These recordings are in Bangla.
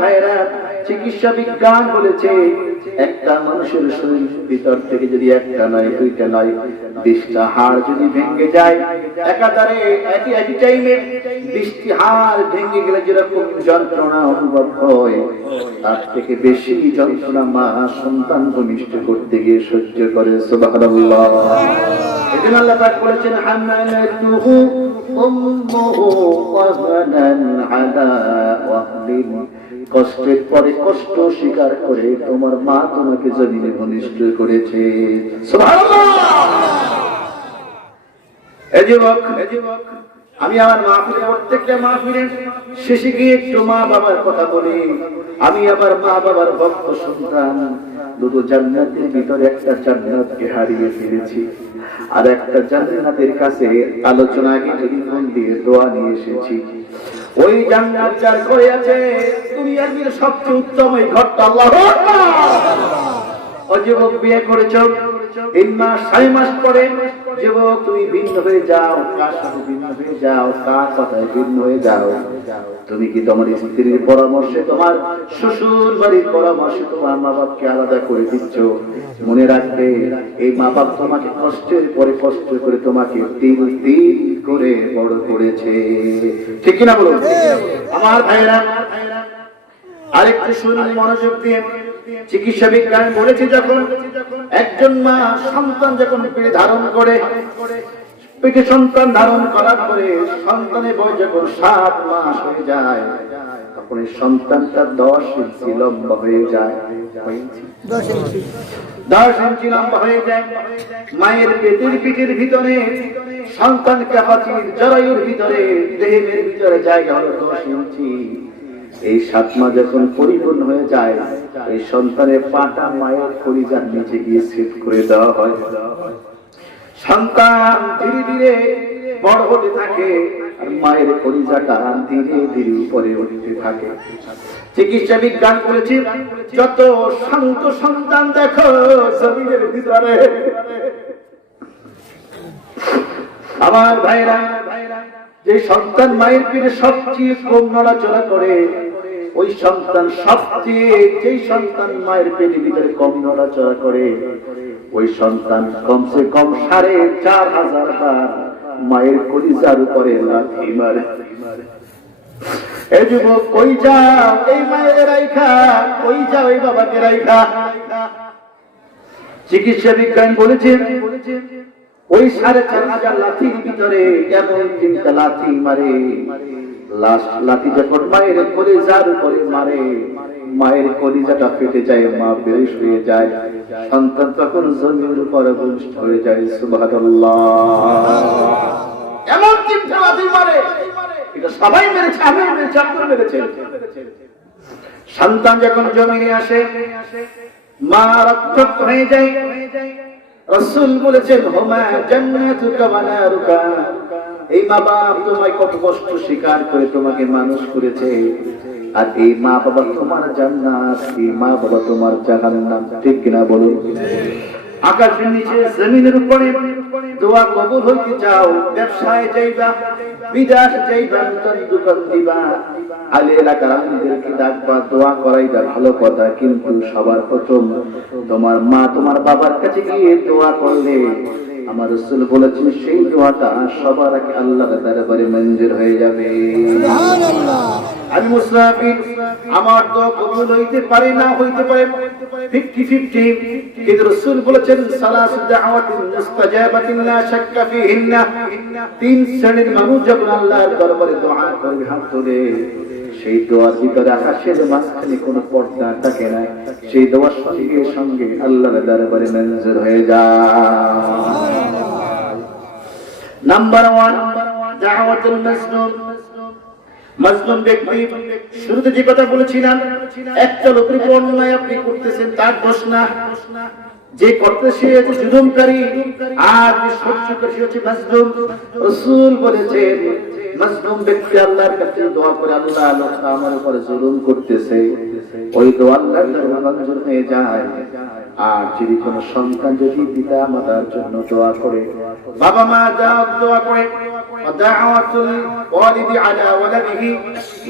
ভাইরা, চিকিৎসা বিজ্ঞান বলেছে একটা মানুষের শরীর ভিতর থেকে যদি একটা নয়, দুইটা নয়, 20টা হাড় যদি ভেঙে যায় একাধারে একই টাইমে 20টি হাড় ভেঙে গেলে যেরকম যন্ত্রণা অনুভব হয়, তার থেকে বেশি যন্ত্রণা মা সন্তান ভূমিষ্ঠ করতে গিয়ে সহ্য করে। সুবহানাল্লাহ। এজন্য আল্লাহ পাক বলেছেন, হামালাতুহু উম্মুহু ওয়াহানান আলা ওয়াহনিন, কষ্টের পরে কষ্ট স্বীকার করে তোমার মা তোমাকে জমিনে ভূমিষ্ঠ করেছে। সুবহানাল্লাহ। এই যুবক, আমি আমার মাহফিলে, প্রত্যেকটা মাহফিলে শেষে গিয়ে একটু মা বাবার কথা বলি। আমি আবার মা বাবার ভক্ত সন্তান, দুটো জান্নাতের ভিতরে একটা জান্নাতকে হারিয়ে ফেলেছি, আর একটা জান্নাতের কাছে আলোচনা আগে টেলিফোন দিয়ে দোয়া নিয়ে এসেছি। ওই জান্নাত যার করে আছে, দুনিয়ার ভিতরে সবচেয়ে উত্তম এই ঘরটা আল্লাহু আকবার। ও যুবক, বিয়ে করেছো 3 মাস 6 মাস পরে যুবক তুমি ভিন্ন হয়ে যাও, কার সাথে ভিন্ন হয়ে যাও, কার কথায় ভিন্ন হয়ে যাও। তুমি কি তোমার স্ত্রীর পরামর্শে, তোমার শ্বশুর বাড়ির পরামর্শে তোমার মা বাপকে আলাদা করে দিচ্ছ? মনে রাখবে, এই মা বাপ তোমাকে কষ্টের পরে কষ্ট করে তোমাকে তিল তিল করে বড় করেছে। ঠিক কিনা বলো আমার ভাইরা? আরেকটু শুনুন মনোযোগ দিয়ে। চিকিৎসা বিজ্ঞান বলেছে, যখন একজন মা সন্তান যখন পেটে ধারণ করে, পেটে সন্তান ধারণ করার পরে সন্তানের বয়স যখন 7 মাস হয়ে যায়, তখন এই সন্তানটা 10 ইঞ্চি লম্বা হয়ে যায়। 10 ইঞ্চি লম্বা হয়ে যায়। মায়ের পিঠের ভিতরে সন্তান ক্যাপাচির জরায়ুর ভিতরে, দেহের ভিতরে জায়গা হলো 10 ইঞ্চি। এই 7 মাস যখন পরিপূর্ণ হয়ে যায়, এই সন্তানের পাটা মায়ের কলিজার নিচে গিয়ে সেট করে দেওয়া হয়। সন্তান ধীরে ধীরে বড় হতে থাকে, আর মায়ের কলিজাটা ধীরে ধীরে উপরে উঠতে থাকে। চিকিৎসা বিজ্ঞান বলেছে, যত শান্ত সন্তান দেখো শরীরের ভিতরে, আমার ভাইরা, যে সন্তান মায়ের পেটে সবচেয়ে কম নড়াচড়া করে, ওই সন্তান সবচেয়ে, যেই সন্তান মায়ের পেটের ভিতরে কম নড়াচড়া করে, ওই সন্তান কমসে কম 4500 বার মায়ের কলিজার উপরে লাথি মারে। এই যুবক, কই যাও এই মায়ের রাইখা, কই যাও এই বাবাকে রাইখা? চিকিৎসা বিজ্ঞান বলেছে, ওই 4500 লাথির ভিতরে এমন 3টা লাথি মারে। লাস্ট লাথি যখন মায়ের কলিজার উপরে মারে, মায়ের কলিজাটা ফেটে যায়, মা বেহুশ হয়ে যায়, সন্তান তখন জমির উপরে ভূমিষ্ঠ হয়ে যায়। সুবহানাল্লাহ। এমন 3টা লাথি মারে, এটা সবাই মেরেছে, আমি মেরেছি, আপনি মেরেছেন। সন্তান যখন জমিনে আসে, মা রক্তাক্ত হয়ে যায়। রাসূল বলেছেন, হুমা জান্নাতুকা ওয়া নারুকা, এই মা বাপ তোমায় কত কষ্ট স্বীকার করে তোমাকে মানুষ করেছে, আর এই মা বাবা তোমার জান্নাত, এই মা বাবা তোমার জাহান্নাম। ঠিক কিনা বলুন? আকাশের নিচে জমিনের উপরে দোয়া কবুল হইতে চাও, ব্যবসায় যাইবা, বিদেশ যাইবা, নতুন দোকান দিবা, আলে এলাকার আলেমদেরকে ডাকবা, দোয়া করাইবা, ভালো কথা, কিন্তু সবার প্রথম তোমার মা তোমার বাবার কাছে গিয়ে দোয়া করলে, আমার রাসূল বলেছেন, সেই দোয়াটা সবার আগে আল্লাহর দরবারে মঞ্জুর হয়ে যাবে। সুবহানাল্লাহ। আমি মুসাফির, আমার দোয়া কবুল হইতে পারে, না হইতে পারে 50-50, কিন্তু রাসূল বলেছেন, সালাসু দাওয়াতিন মুস্তাজাবাতিন লা শাক্কা ফিহিন্না, 3 শ্রেণীর মানুষ যখন আল্লাহর দরবারে দোয়া করবে হাত তুলে, সেই দোয়ার ভিতরে আকাশের মাঝখানে কোনো পর্দা থাকে না, সেই দোয়ার সঙ্গে সঙ্গে আল্লাহর দরবারে মঞ্জুর হয়ে যায়। নাম্বার 1, দাওয়াতুল মাজলুম। মাজলুম ব্যক্তি, শুরুতে যে কথা বলেছিলাম, একটা লোকের উপর অন্যায় আপনি করতেছেন, তার দোষ না, যে করতে সে জুলুমকারী, আর যে সহ্য করে সে হচ্ছে মাজলুম। রাসূল বলেছেন, মাজলুম ব্যক্তি আল্লাহর কাছে দোয়া করে, আল্লাহ লোকটা আমার উপরে জুলুম করতেছে, ওই দোয়া আল্লাহর দরবারে মঞ্জুর হয়ে যায়। আর যদি কোনো সন্তান যদি পিতা মাতার জন্য দোয়া করে, বাবা মা দোয়া করে, দাওয়াতুল ওয়ালিদি আলা ওয়ালাদিহি,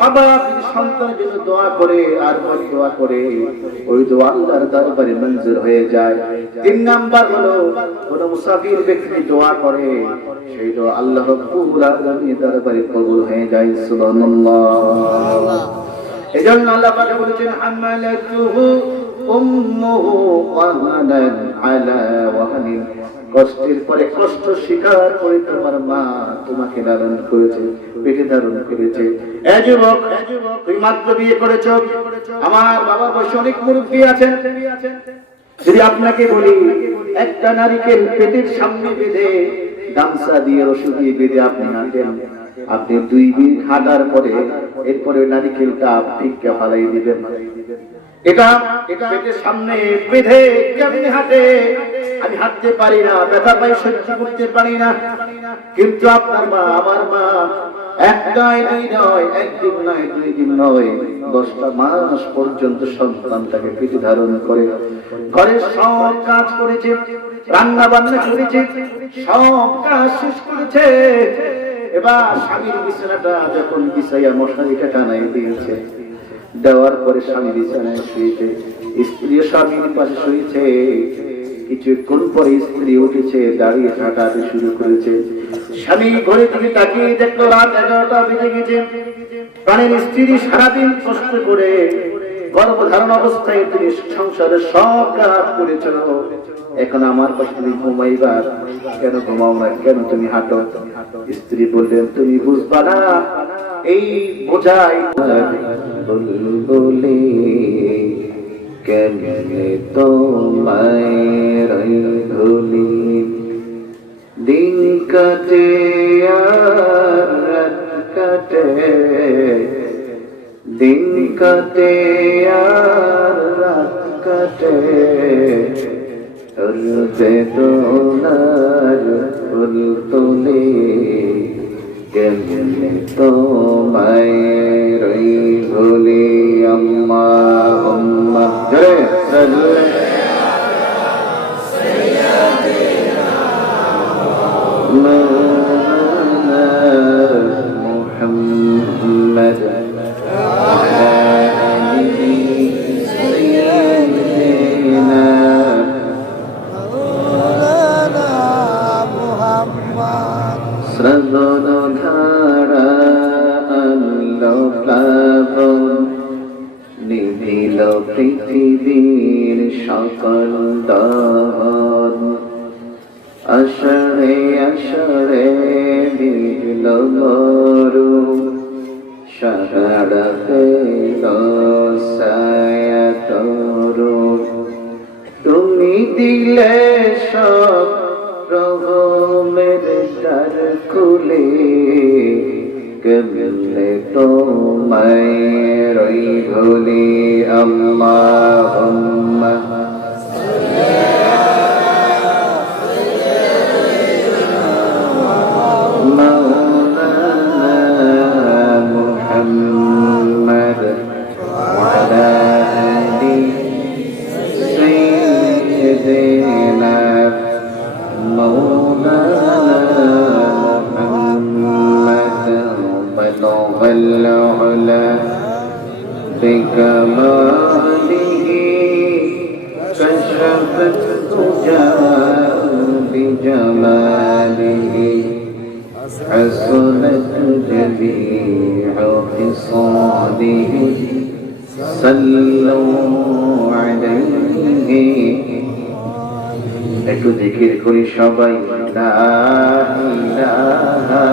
বাবা সন্তানের জন্য দোয়া করে আর দোয়া করে, ওই দোয়া আল্লাহর দরবারে মঞ্জুর হয়ে যায়। 3 নাম্বার হলো কোন মুসাফির ব্যক্তি দোয়া করে, সেই দোয়া আল্লাহ রাব্বুল আলামিনের দরবারে কবুল হয়ে যায়। সুবহানাল্লাহ। এজন্য আল্লাহ পাক বলেছেন, হামালাতুহু উম্মুহু ওয়াহানান আলা ওয়াহানিন, কষ্টের পরে কষ্ট স্বীকার করে তোমার মা তোমাকে লালন করেছে, পেটে ধারণ করেছে। এই যুবক, তুমি মাত্র বিয়ে করেছো, আমার বাবার বয়সে অনেক মুরব্বী আছেন, যদি আপনাকে বলি একটা নারকেল পেটের সামনে বেঁধে গামছা দিয়ে রশি দিয়ে বেঁধে আপনি হাঁটেন, আপনি 2 দিন হাঁটার পরে এরপরে নারকেলটা ফিক্কা ফালাই দিবেন। এটা পেটের সামনে বেঁধে কেমনি হাঁটে? আমি হাঁটতে পারি না, ব্যথা পাই, সহ্য করতে পারি না। কিন্তু আপনার মা, আমার মা, একটাই নয়, একদিন নয়, 2 দিন নয়, 10টা মাস পর্যন্ত সন্তানটাকে পেটে ধারণ করে ঘরের সব কাজ করেছে, রান্না বান্না করেছে, সব কাজ শেষ করেছে। এবার স্বামীর বিছানাটা যখন বিছাইয়া মশারিটা টানাই দিয়েছে, দেওয়ার পরে স্বামী বিছানায় শুয়েছে, স্ত্রীও স্বামীর পাশে শুয়েছে। কিছুক্ষণ পরে স্ত্রী উঠেছে, দাঁড়িয়ে হাঁটাতে শুরু করেছে। স্বামী ঘরে থেকে তাকিয়ে দেখলো রাত 11টা বেজে গেছে। প্রাণের স্ত্রী সারাদিন কষ্ট করে গর্ভধারণ অবস্থায় তিনি সংসারের সব কাজ করেছিল, এখন আমার পাশে তুমি ঘুমাইবার, কেন ঘুমাও না, কেন তুমি হাঁটো? স্ত্রী বললেন, তুমি বুঝবা না, এই বোঝাই বলে কেমনে তোমায় ভুলি, দিন কাটে আর রাত কাটে, দিন কাটে আর রাত কাটে, বেদনার ফুল তোলে কেমনে তোমায় ভুলি। আল্লাহুম্মা জোরে সাল্লি মুহাম্মাদ ওয়া আলিহি সাইয়্যিদিনা মাওলানা মুহাম্মদ। শ্রবণ ধারা আনলো প্লাবন, নিভিল পৃথিবীর সকল দহন, আসরে আসরে ভিজল মরু, সাহারা পেল ছায়া তরু, তুমি দিলে সব রহমের দ্বার খুলে, কেমনে তোমায় ভুলি। আল্লাহুম্মা মাওলানা মুহাম্মদ ওয়া আলা আলি সাইয়্যিদিনা মাওলানা মুহাম্মদ বলগল উলা بكماله كشفت الدجى بجماله، حسنت جميع خصاله، صلوا عليه। একটু জিকির করি সবাই, লা ইলাহা,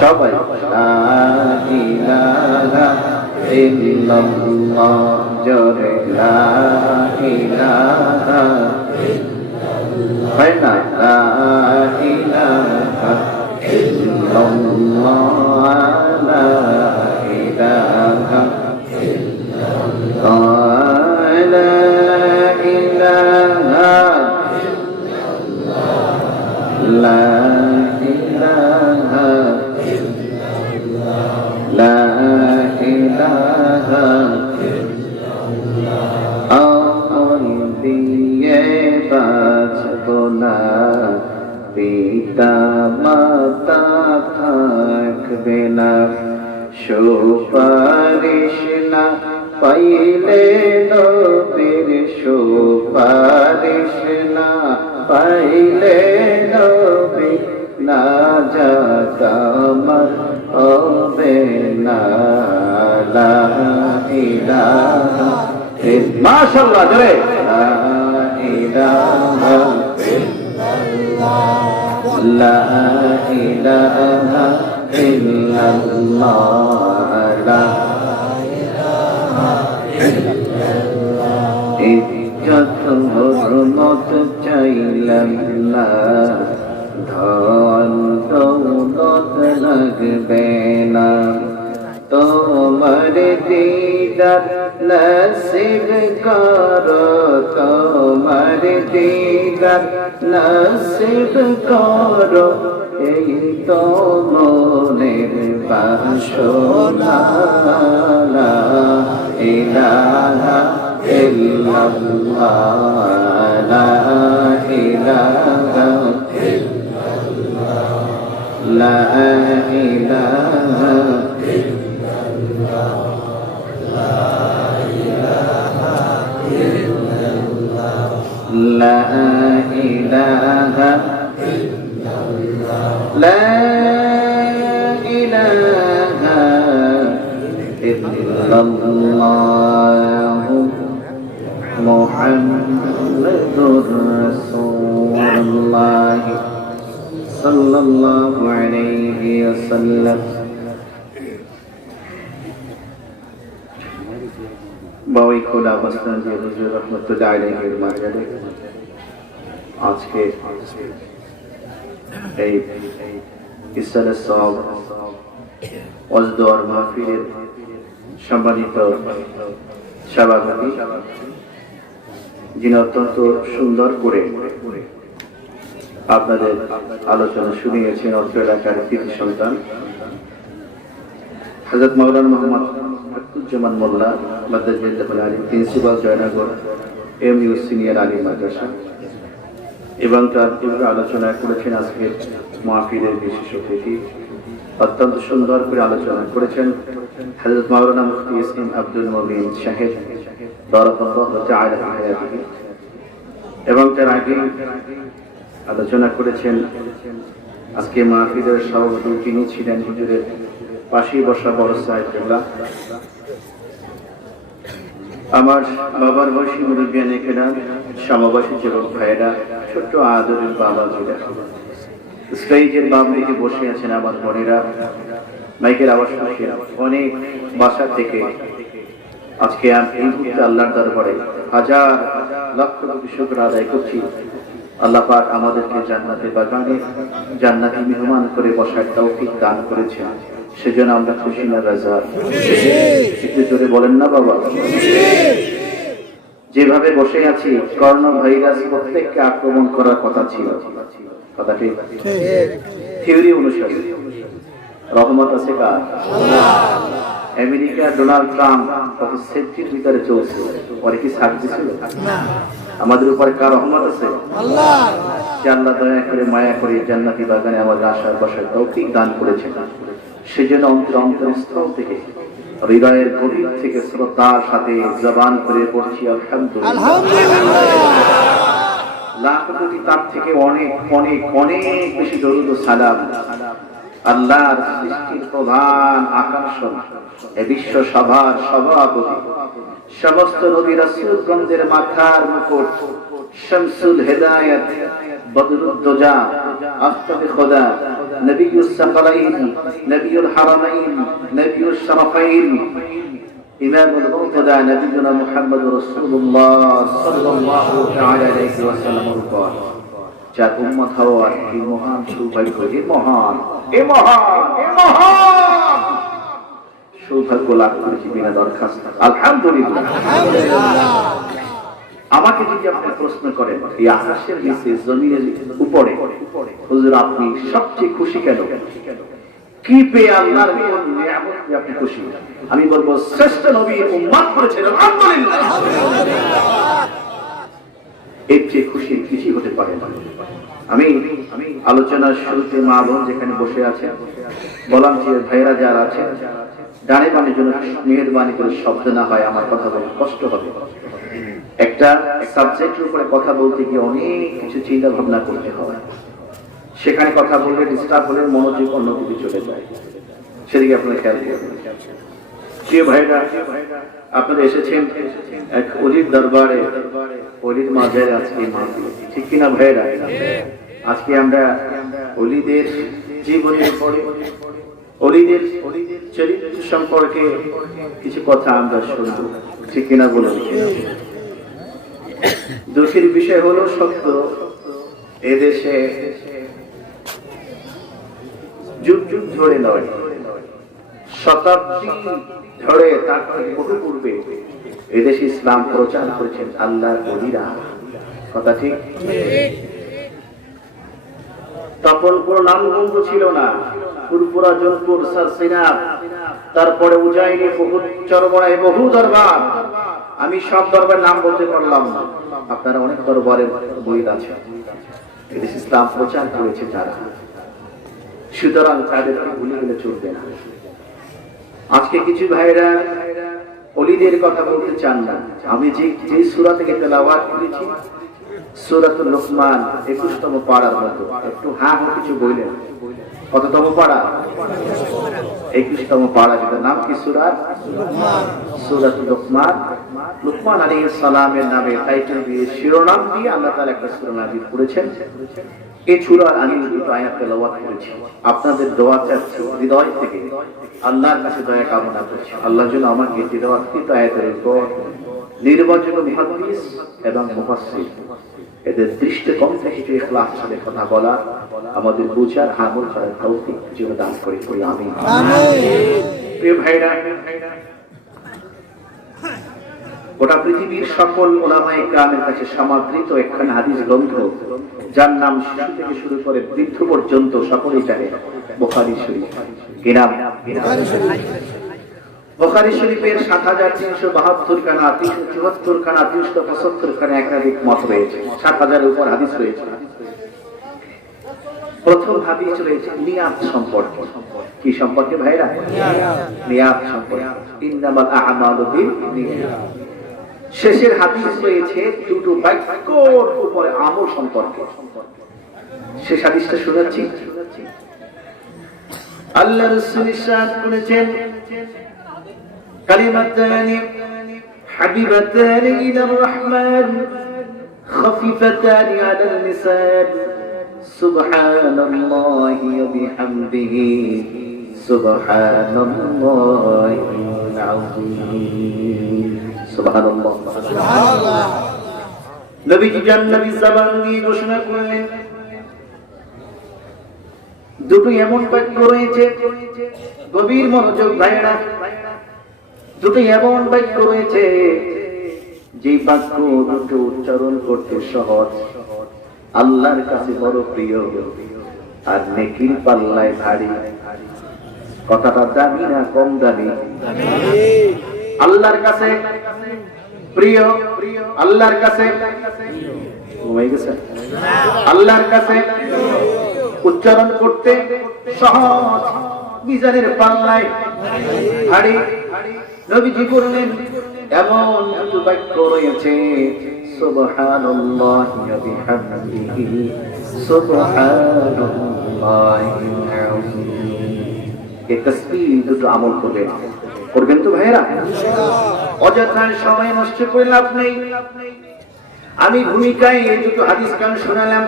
সবাই লা ইলাহা ইল্লাল্লাহ, জোরে লা ইলাহা হয় না, লা ইলাহা ইল্লাল্লাহ, লা ইলাহা ইল্লাল্লাহ, লা ইলাহা লা ইলাহা লা ইলাহা আমল দিয়ে বাঁচব না, পিতা মাতা থাকবে না, সুপারিশ না পাইলে নবীর সুপারিশ না পাইলে নবী নাজাত আমার হবে না। লা ইলাহা ইল্লাল্লাহ। মাশাআল্লাহ, জোরে লা ইলাহা ইল্লাল্লাহ, লা ইলাহা ইল্লাল্লাহ, লা ইলাহা ইল্লাল্লাহ। ইজ্জত হরমত চাইলাম না, ধন দৌলত লাগবে না, তোমার দিদার নসিব করো, তোমার দিদার নসিব করো, এই তো মনের বাসনা। লা ইলাহা ইল্লাল্লাহ, লা ইলাহা ইল্লাল্লাহ, লা ইলাহা ইল্লাল্লাহ, লা ইলাহা ইল্লাল্লাহ, লা ইলাহা ইল্লাল্লাহ, লা ইলাহা ইল্লাল্লাহ, মুহাম্মাদুর রাসূলুল্লাহ সাল্লাল্লাহু আলাইহি ওয়াসাল্লাম। বাওয়াই খোলা অবস্থান যে হুজুর রহমাতুল্লাহ আলাইহির মাজারে আজকে এই ইসলামের সব ওয়াজদোয়ার মাহফিলের সম্মানিত সভাপতি, যিনি অত্যন্ত সুন্দর করে আপনাদের আলোচনা শুনিয়েছেন, অত্র এলাকার কৃতি সন্তান Hazrat Maulana Mohammad Abduzzaman Molla Madrasatul Ali, principal, Joynagar MU senior Ali Madrasa, এবং তার তীব্র আলোচনা করেছেন আজকে মাহফিলের বিশেষ অতিথি। অত্যন্ত সুন্দর করে আলোচনা করেছেন হযরত মাওলানা মুফতি ইসলাম আব্দুল মুবিন সাহেব দারাতাল্লাহু তাআলা হায়াতিহি, এবং তার আগে আলোচনা করেছেন আজকে মাহফিলের সভাপতি যিনি ছিলেন হুজুরের পাশেই বসা বড় সাহেবুল্লাহ, আমার বাবার বয়সী মুরব্বিয়ান এখানে, সমবয়সী যুবক ভাইয়েরা, ছোট্ট আদরের বাবা ভাইরা, স্টেজের বাম দিকে বসে আছেন আমার বোনেরা, মাইকের আওয়াজ শুনছেন অনেক বাসা থেকে। আজকে আমি এই মুহূর্তে আল্লাহর দরবারে হাজার লক্ষ কোটি শুকর আদায় করছি, আল্লাহ পাক আমাদেরকে জান্নাতের বাগানে জান্নাতি মেহমান করে বসার তৌফিক দান করেছেন, সেজন্য আমরা খুশি না রাজা? একটু জোরে বলেন না বাবা। যেভাবে বসে আছি, করোনা ভাইরাস প্রত্যেককে আক্রমণ করার কথা ছিল, কথা ঠিক? থিওরি অনুসারে রহমত আছে কার? আমেরিকা ডোনাল্ড ট্রাম্প কত সেফটির ভিতরে চলছে, পরে কি ছাড় দিছিল? আমাদের উপরে কার রহমত আছে? আল্লাহ। যে আল্লাহ দয়া করে মায়া করে জান্নাতি বাগানে আমাদের আশার বসার তৌফিক দান করেছেন, সেজন্য অন্তরস্থল থেকে, হৃদয়ের গভীর থেকে শ্রদ্ধার সাথে জবান করে পড়ছি আলহামদুলিল্লাহ। লাখ কোটি তার থেকে অনেক অনেক অনেক বেশি দরুদ ও সালাম আল্লাহর সৃষ্টির প্রধান আকর্ষণ, বিশ্ব সভার সভাপতি, সমস্ত নবী রাসূলগণের মাথার মুকুট, শামসুল হিদায়াত, বদরুদ্দোজা, আফতাবে খোদা, নবিয়ুস সাকালাইন, নবিয়ুল হারামাইন, নবিয়ুস শরফাইন, ইমামুল মুরতাদা, নবিয়ুনা মুহাম্মদুর রাসূলুল্লাহ সাল্লাল্লাহু তাআলা আলাইহি ওয়াসাল্লামের উপর যার উম্মত হওয়ার এই মহান সৌভাগ্য, সৌভাগ্য লাভ করেছি বিনা দরখাস্ত, আলহামদুলিল্লাহ। আমাকে যদি আপনি প্রশ্ন করেন এই আকাশের নিচে জমিনের উপরে হুজুর আপনি সবচেয়ে খুশি কেন, কি পেয়ে আল্লাহর নিয়ামত আপনি খুশি, আমি বলবো শ্রেষ্ঠ নবীর উম্মত করেছেন, আলহামদুলিল্লাহ। এর চেয়ে খুশি কিছু হতে পারে না। আমি আলোচনার শুরুতে মা বোন যেখানে বসে আছে, ভলান্টিয়ার ভাইরা যারা আছে, ডানে বামে যেন মেহেরবানি করে শব্দ না হয়, আমার কথা বলে কষ্ট হবে। একটা সাবজেক্টের উপরে কথা বলতে গিয়ে অনেক কিছু চিন্তা ভাবনা করতে হয়, সেখানে কথা বললে ডিস্টার্ব হলে মনোযোগ অন্যদিকে চলে যায়, সেদিকে আপনারা খেয়াল করবেন। প্রিয় ভাইরা, আপনারা এসেছেন এক অলির দরবারে, অলির মাঝের আজকে মাহফিল, ঠিক কিনা ভাইরা? আজকে আমরা অলিদের জীবনের পরে অলিদের চরিত্র সম্পর্কে কিছু কথা আমরা শুনব, ঠিক কিনা বলুন? দুঃখের বিষয় হলো সত্য, এদেশে যুগ যুগ ধরে নয়, শতাব্দী ধরে, তারপরে বহু পূর্বে এদেশে ইসলাম প্রচার করেছেন আল্লাহর ওলিরা, কথা ঠিক? তখন কোন নামগন্ধ ছিল না, ফুরফুরা, জোনপুর, সারসিনাব, তারপরে উজাইনি, বহু চরমরায়, বহু দরবার। আমি সব দরবার নাম বলতে পারলাম না, আপনারা অনেক দরবারের বই আছে, এদেশে ইসলাম প্রচার করেছে তারা, সুতরাং তাদেরকে ভুলে গেলে চলবে না। আজকে কিছু ভাইরা অলিদের কথা বলতে চান না। আমি যে সূরা থেকে তেলাওয়াত করেছি, সূরাতুল লোকমান 21তম পারার মতো, একটু হ্যাঁ হ্যাঁ কিছু বললেন, কততম পারা? 21তম পারা, যেটার নাম কি? সূরাতুল লোকমান। লোকমান আলাইহিস সালামের নামে টাইটেল দিয়ে, শিরোনাম দিয়ে আল্লাহ তাআলা একটা সূরা নাযিল করেছেন। এই সূরার আমি দুটো আয়াত তেলাওয়াত করেছি, আপনাদের দোয়া চাচ্ছি হৃদয় থেকে, আল্লাহর কাছে দয়া কামনা করছি, আল্লাহ যেন আমাকে হৃদয়কৃত আয়াতের উপর নির্বাচিত মুহাদ্দিস এবং মুফাসসির, এদের দৃষ্টিকোণ থেকে ইখলাসের সাথে কথা বলা, আমাদের বুঝার, আমল করার তৌফিক যেন দান করে, আমিন। প্রিয় ভাইরা, গোটা পৃথিবীর সকল উলামায়ে কেরামের কাছে সমাদৃত একখানা হাদিস গ্রন্থ, যার নাম শিশু থেকে শুরু করে বৃদ্ধ পর্যন্ত সকলেই জানে, বুখারী শরীফ। কি নাম? বুখারী শরীফের ৭৩৭২ খানা, ৩৭৪ খানা, ৩৭৫ খানা একাধিক মত রয়েছে, ৭,০০০-এর উপর হাদিস রয়েছে। প্রথম হাদিস রয়েছে নিয়াত সম্পর্কে। কি সম্পর্কে ভাইরা? নিয়াত সম্পর্কে। ইন্নামাল আ'মালু বিন্নিয়াত। শেষের হাদিস রয়েছে দুটো বাক্যর উপরে আমল সম্পর্কে। শেষ হাদিসটা শোনাচ্ছি। আল্লাহ রাসূল ইরশাদ করেছেন, কালিমাতানি হাবিবাতানি ইলার রহমান খাফিফাতানি আলাল লিসান সুবহানাল্লাহি ওয়া বিহামদিহি সুবহানাল্লাহিল আযীম। সুবহানাল্লাহ। সুবহানাল্লাহ। নবীজি জান্নাতি জবান দিয়ে ঘোষণা করলেন, দুটো এমন বাক্য রয়েছে, গভীর মনোযোগ ভাইরা, দুটো এমন বাক্য রয়েছে যে বাক্য দুটো উচ্চারণ করতে সহজ, আল্লাহর কাছে বড় প্রিয়, আর নেকির পাল্লায় ভারী। কথাটা দামি না কম দামি? আল্লাহর কাছে প্রিয়, আল্লাহর কাছে আল্লাহর কাছে উচ্চারণ করতে সহজ, মিজানের পাল্লায় ভারী। নবীজি বললেন, এমন দুটো বাক্য রয়েছে, সুবহানাল্লাহি ওয়া বিহামদিহি সুবহানাল্লাহিল আযীম। এই তাসবিহ দুটো আমল করবেন তো ভাইরা? অযথার সময় নষ্ট করে লাভ নেই। আমি ভূমিকায় এই দুটো হাদিস কান শোনালাম।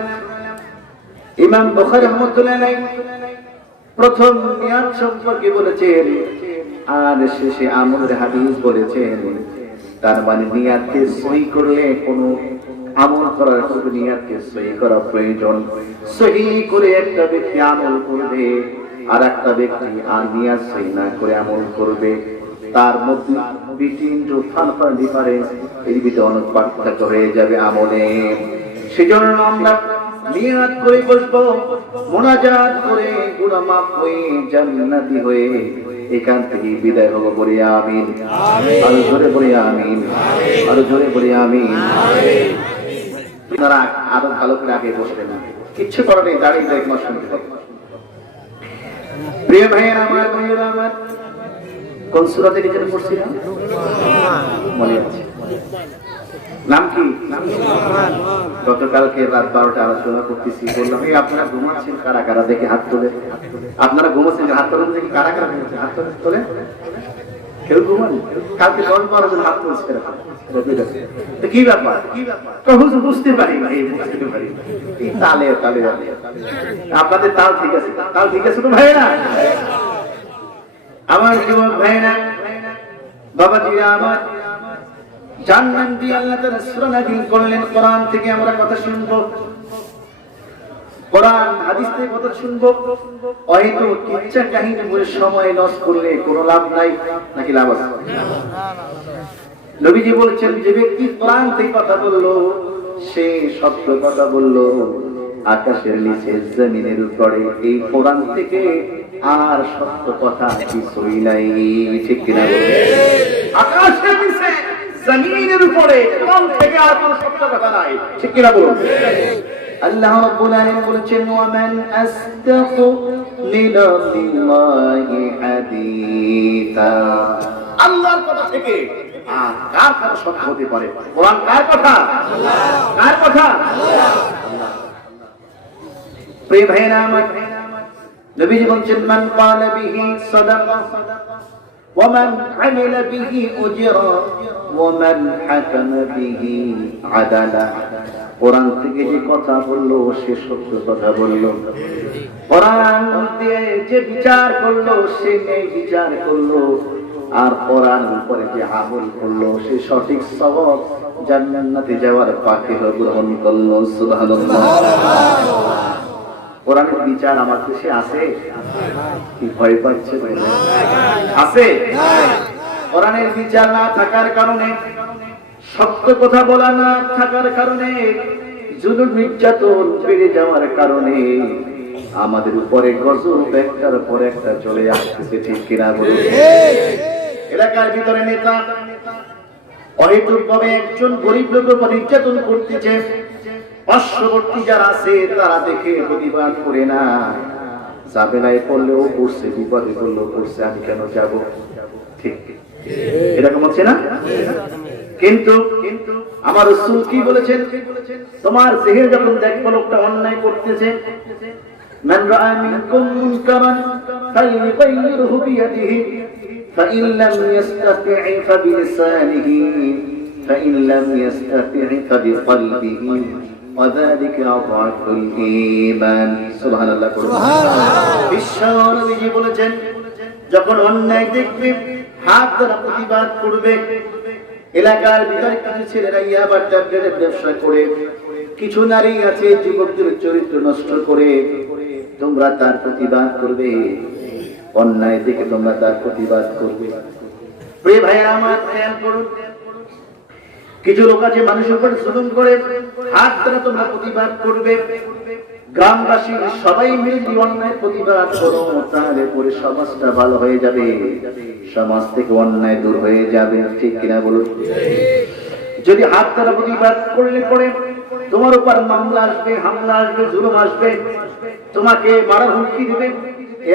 ইমাম বুখারী রাহমাতুল্লাহ আলাইহি প্রথম নিয়াত সম্পর্কে বলেছেন, আর শেষে আমলের হাদিস বলেছেন। তার মানে নিয়াতকে সহি করলে কোনো আমল করার পূর্বে নিয়াতকে সহি করা প্রয়োজন। সহি করে একটা ব্যক্তি আমল করবে, আর একটা ব্যক্তি আর নিয়াত সহি না করে আমল করবে, তার মধ্যে বিটুইন টু ফান ডিফারেন্স, এর ভিতরে অনেক পার্থক্য হয়ে যাবে আমলে। সেজন্য আমরা নিয়াত করে বসবো, মুনাজাত করে গুনাহ মাফ হয়ে জান্নাতি হয়ে এখান থেকে বিদায় হবো, বলি আমিন। আরো জোরে বলি আমিন, আরো জোরে বলি আমিন। আপনারা আরো ভালো করে আগে বসবেন, কিচ্ছু করার নেই, দাঁড়িয়ে দাঁড়িয়ে শুনতে হবে। প্রিয় ভাইয়েরা আমার, ভাইয়েরা আমার, কোন সূরা থেকে যেন পড়ছিলাম মনে আছে? নাম কি? গতকালকে রাত 12টা আলোচনা করতেছি, বললাম এই আপনারা ঘুমাচ্ছেন কারা কারা, দেখে হাত তোলে। আপনারা ঘুমাচ্ছেন হাত তোলেন, দেখি কারা কারা ঘুমাচ্ছেন হাত তোলে। কেউ ঘুমান? কালকে 10-12 জন হাত তুলছে। কি ব্যাপার? বুঝতে পারি না, বুঝতে পারি এই তালে তালে। আপনাদের তাল ঠিক আছে, তাল ঠিক আছে তো ভাইরা? আমার যুবক ভাইরা, বাবাজিরা আমার, জানবেন দিয়ে আল্লাহ তাআলা সূরা নাযিল করলেন। কোরআন থেকে আমরা কথা শুনবো, কোরআন হাদিস থেকে কথা শুনবো। হয়তো কিচ্ছা কাহিনী বলে সময় নষ্ট করলে কোনো লাভ নাই, নাকি লাভ আছে? নবীজি বলেছেন, যে ব্যক্তি কোরআন থেকে কথা বললো সে সত্য কথা বললো। আকাশের নিচে জমিনের উপরে এই কোরআন থেকে আর সত্য কথা কিছুই নাই, ঠিক কিনা? আকাশের নিচে জমিনের উপরে কোরআন থেকে আর কোনো সত্য কথা নাই, ঠিক কিনা বলুন? আল্লাহ রাব্বুল আলামিন বলেছেন, ওয়ামান আসতাকু মিনাল্লাহি হাদিসা। আল্লাহর কথা থেকে আর কার কথা সত্য হতে পারে? কোরআন কার কথা? আল্লাহ। কার কথা? আল্লাহ। প্রিয় ভাইরা আমার, নবীজি বলেছেন, মান ক্বালা বিহি সাদাকা ওয়া মান আমিলা বিহি উজরা ওয়া মান হাকামা বিহি আদালা। কোরআন থেকে যে কথা বললো সে সত্য কথা বললো। কোরআন দিয়ে যে বিচার করলো সে ন্যায় বিচার করলো। আর কোরআন উপরে যে আমল করলো সে সঠিক সওয়াব জান্নাতে যাওয়ার পাখিরা গ্রহণ করলো। সুবহানাল্লাহ। কোরআনের বিচার আমার দেশে আছে? কি ভয় পাচ্ছে? আছে? কোরআনের বিচার না থাকার কারণে, সত্য কথা বলা না থাকার কারণে, জুলুম নির্যাতন বেড়ে যাওয়ার কারণে আমাদের উপরে গজব একটার পর একটা চলে আসতেছে, ঠিক কিনা বলুন? এলাকার ভিতরে নেতা অহেতুকভাবে একজন গরিব লোকের উপর নির্যাতন করতেছে। পার্শ্ববর্তী যারা আছে তারা দেখে প্রতিবাদ করে না, ঝামেলায় পড়লেও পড়ছে, বিপদে পড়লেও পড়ছে, আমি কেন যাব? ঠিক এরকম হচ্ছে না? কিন্তু আমার রাসূল কি বলেছেন? তোমার দেহে যখন দেখো লোকটা অন্যায় করতেছে, মান রাআ মিনকুম মুনকারান ফালইয়ুগাইয়িরহু বিয়াদিহি ফাইন লাম ইস্তাতি' ফাবিলিসানিহি ফাইন লাম ইস্তাতি' ফাবিকলবিহি ওয়া যালিকা আযআফুল ঈমান। সুবহানাল্লাহ। বিশ্বনবী বলেছেন, যখন অন্যায় দেখবে হাত দ্বারা প্রতিবাদ করবে। এলাকার ভিতরে কিছু ছেলেরা ইয়াবার ট্যাবলেটের ব্যবসা করে, কিছু নারী আছে যুবকদের চরিত্র নষ্ট করে, তোমরা তার প্রতিবাদ করবে। অন্যায় দেখে তোমরা তার প্রতিবাদ করবে। প্রিয় ভাইরা আমার, খেয়াল করুন, কিছু লোক আছে মানুষের উপর জুলুম করে, হাত দ্বারা তোমরা প্রতিবাদ করবে। গ্রামবাসী সবাই মিলে অন্যায় প্রতিবাদ করো, তাহলে পরে সমাজটা ভালো হয়ে যাবে, সমাজ থেকে অন্যায় দূর হয়ে যাবে, ঠিক কিনা বলুন? যদি হাত দ্বারা প্রতিবাদ করলে পরে তোমার উপর মামলা আসবে, হামলা আসবে, জুলুম আসবে, তোমাকে মারা হুমকি দিবে।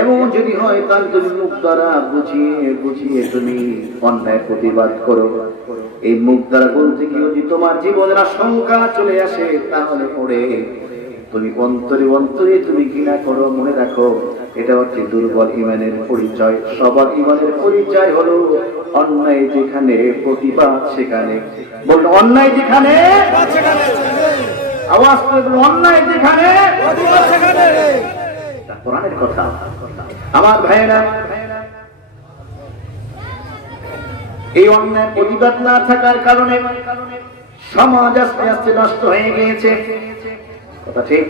এমন যদি হয় তাহলে তুমি মুখ দ্বারা বুঝিয়ে বুঝিয়ে তুমি অন্যায় প্রতিবাদ করো। এই মুখ দ্বারা বলতে গিয়ে যদি তোমার জীবনের আশঙ্কা চলে আসে, তাহলে পরে তুমি অন্তরে অন্তরে তুমি ঘৃণা করো। মনে রাখো, এটা হচ্ছে দুর্বল ঈমানের পরিচয়। সবার ঈমানের পরিচয় হলো অন্যায় যেখানে প্রতিবাদ সেখানে। বলুন, অন্যায় যেখানে, আওয়াজ করে বলুন, অন্যায় যেখানে প্রতিবাদ সেখানে। কোরআনের কথা। আমার ভাইয়েরা, এই অন্যায় প্রতিবাদ না থাকার কারণে সমাজ আস্তে আস্তে নষ্ট হয়ে গিয়েছে। কথা ঠিক?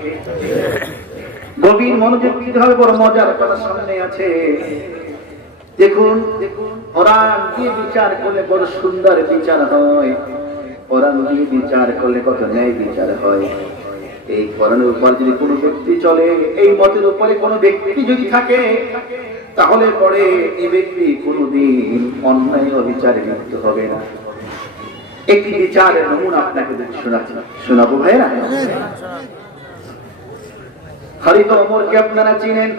গভীর মনোযোগ দিতে হবে, বড় মজার কথা সামনে আছে। দেখুন, কোরআন দিয়ে বিচার করলে বড় সুন্দর বিচার হয়। কোরআন দিয়ে বিচার করলে কত ন্যায় বিচার হয়। এই কোরআনের উপর যদি কোনো ব্যক্তি চলে, এই মতের উপরে কোনো ব্যক্তি যদি থাকে, তাহলে পরে এই ব্যক্তি কোনোদিন অন্যায় অবিচারে লিপ্ত হবে না। একটি বিচারের নমুনা আপনাকে শোনাবো ভাইরা। খালিদ ওমরকে আপনারা চিনেন,